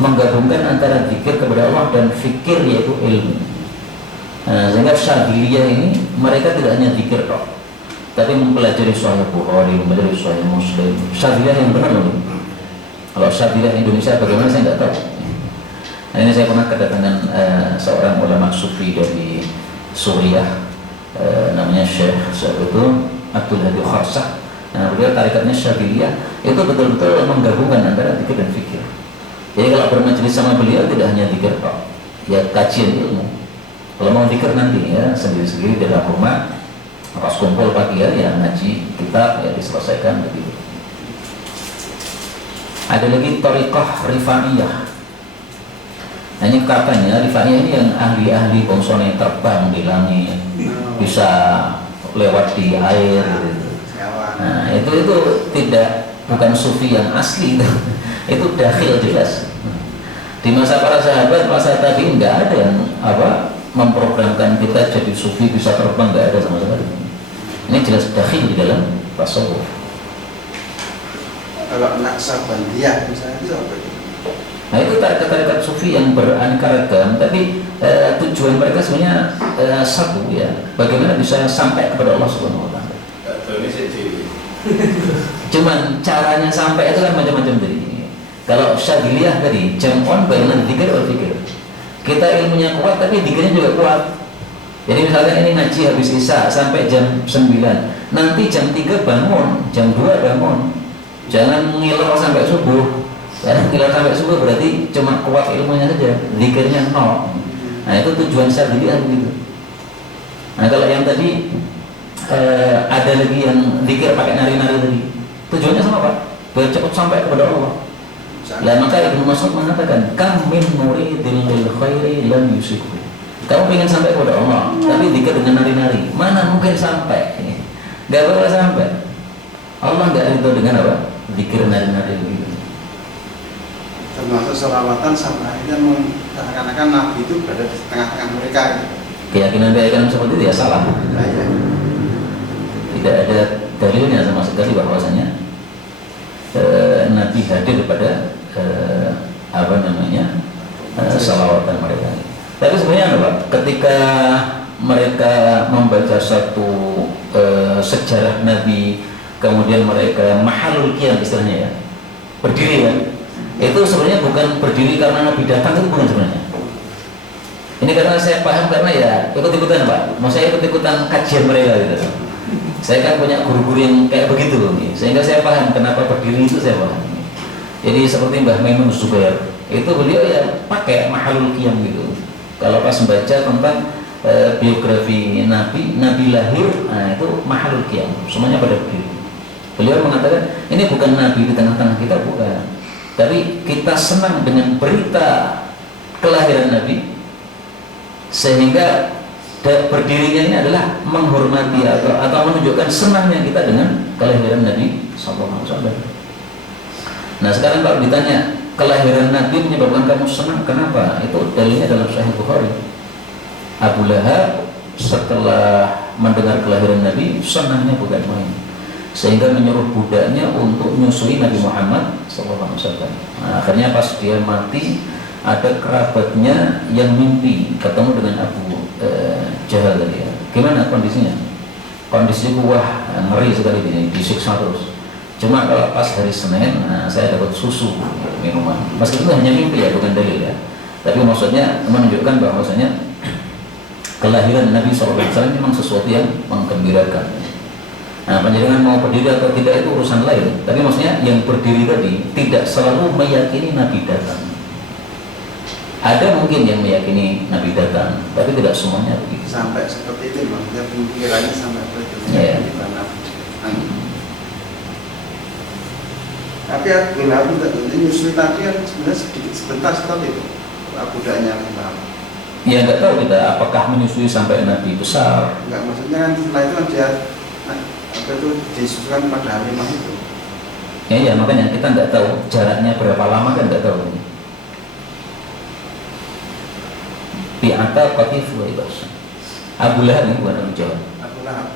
menggabungkan antara zikir kepada Allah dan fikir yaitu ilmu. Nah, sehingga Syadziliyah ini mereka tidak hanya zikir toh, tapi mempelajari Sahih Bukhari, mempelajari Sahih Muslim. Syadziliyah yang benar loh. Kalau Syadziliyah Indonesia bagaimana saya nggak tahu. Nah, ini saya pernah kedatangan seorang ulama sufi dari Suriah, namanya Syekh itu Abdul Hadi Kharsah. Nah, beliau tarikatnya Syadziliyah itu betul-betul menggabungkan antara zikir dan fikir. Jadi kalau bermajelis sama beliau tidak hanya zikir toh, ya kajian ilmu. Kalau mau zikir nanti ya sendiri-sendiri di dalam rumah, pas kumpul pagi ya ngaji kitab ya diselesaikan begitu. Ada lagi thariqah Rifaiyah. Nah, ini katanya Rifaiyah ini yang ahli-ahli bongsone terbang di langit, bisa lewat di air gitu. Nah, itu tidak bukan sufi yang asli itu dakhil jelas. Di masa para sahabat, masa tadi nggak ada yang memprogramkan kita jadi sufi bisa terbang, nggak ada sama sekali. Ini jelas dakhil di dalam tasawuf. Kalau Naqsabandiyah misalnya itu apa itu? Nah, itu tarekat-tarekat sufi yang beraneka ragam, tapi tujuan mereka sebenarnya satu ya, bagaimana bisa sampai kepada Allah Subhanahu Wa Taala. Cuman caranya sampai itu kan macam-macam tadi. Kalau Syadziliyah tadi jam'un baina dzikir wal fikir. Kita ilmunya kuat tapi dzikirnya juga kuat. Jadi misalnya ini ngaji habis Isya sampai jam 9. Nanti jam 3 bangun, jam 2 bangun. Jangan ngiler sampai subuh. Karena ngiler sampai subuh berarti cuma kuat ilmunya saja, dzikirnya nol. Nah, itu tujuan Syadziliyah begitu. Nah, kalau yang tadi ada lagi yang zikir pakai nari-nari tadi. Tujuannya sama Pak, biar cepat sampai kepada Allah. Lah maka Ibnu Mas'ud mengatakan, "Kam min muridil lil khairi lam yusikhu." Kamu ingin sampai kepada Allah, tapi zikir dengan nari-nari, mana mungkin sampai? Gak bakal sampai. Allah gak ridho dengan apa? Zikir nari-nari begitu. Termasuk selawatan sama ini seakan-akan Nabi itu berada di tengah-tengah mereka. Keyakinan seperti itu ya salah. Nah, ya. Tidak ada dalilnya sama sekali bahwasanya Nabi hadir pada salawatan mereka. Tapi sebenarnya Pak, ketika mereka membaca satu sejarah Nabi, kemudian mereka mahalul qiyam istilahnya ya, berdiri kan, itu sebenarnya bukan berdiri karena Nabi datang, itu bukan sebenarnya. Ini karena saya paham karena ya ikut-ikutan Pak, mau saya ikut-ikutan kajian mereka gitu. Saya kan punya guru-guru yang kayak begitu nih, sehingga saya paham kenapa berdiri itu saya paham. Jadi seperti Mbah Maimun Zubair, itu beliau ya pakai mahalul qiyam gitu. Kalau pas membaca tentang biografi Nabi lahir, nah itu mahalul qiyam, semuanya pada berdiri. Beliau mengatakan ini bukan Nabi di tengah-tengah kita, bukan, tapi kita senang dengan berita kelahiran Nabi, sehingga berdirinya ini adalah menghormati atau menunjukkan senangnya kita dengan kelahiran Nabi Sallallahu Alaihi Wasallam. Nah sekarang kalau ditanya kelahiran Nabi menyebabkan kamu senang, kenapa? Itu dalilnya dalam Sahih Bukhari. Abu Lahab setelah mendengar kelahiran Nabi senangnya bukan main, sehingga menyuruh budaknya untuk menyusui Nabi Muhammad SAW. Nah, akhirnya pas dia mati, ada kerabatnya yang mimpi ketemu dengan Abu Jahal tadi ya. Gimana kondisinya? Kondisi wah ngeri sekali ini, disiksa terus. Cuma kalau pas hari Senin, saya dapat susu minuman. Meskipun hanya mimpi ya, bukan dalil ya. Tapi maksudnya menunjukkan bahwasanya kelahiran Nabi SAW memang sesuatu yang menggembirakan. Nah, panjenengan mau berdiri atau tidak itu urusan lain. Tapi maksudnya yang berdiri tadi tidak selalu meyakini Nabi datang. Ada mungkin yang meyakini Nabi datang, tapi tidak semuanya begitu. Sampai seperti itu maksudnya pemikirannya sampai seperti itu. Iya. Tapi Abu Lahab nyusui tadi kan sebenarnya sedikit sebentar seperti itu. Budaknya Abu Lahab. Ya nggak tahu kita apakah menyusui sampai Nabi besar. Enggak, maksudnya kan setelah itu kan dia apa itu disusukan pada Halimah itu. Ya makanya kita nggak tahu jaraknya berapa lama kan nggak tahu. Bi'ata qatif wa ibas. Abu Lahab ini bukan Abu Jahal. Abu Lahab.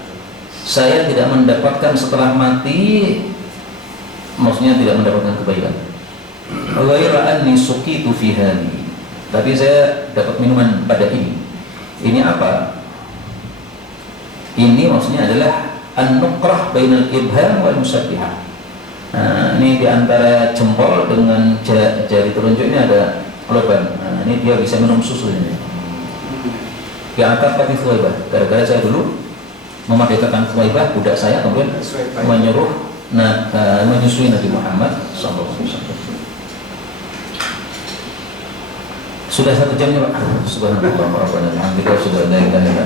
Saya tidak mendapatkan setelah mati, maksudnya tidak mendapatkan kebaikan. Ghaira anni suqitu fi hadhi. Tapi saya dapat minuman pada ini. Ini apa? Ini maksudnya adalah an-nuqrah bainal ibham wal musabbihah. Nah, ini di antara jempol dengan jari telunjuk ini ada lubang. Nah, ini dia bisa minum susu ini. Di antara tapi Thuwaibah. Gara-gara saya dulu memerdekakan Thuwaibah, budak saya kemudian menyuruh menyusui Nabi Muhammad SAW. Sudah 1 jamnya Pak. Subhanallah wa bihamdihi, subhanallah wa bihamdihi.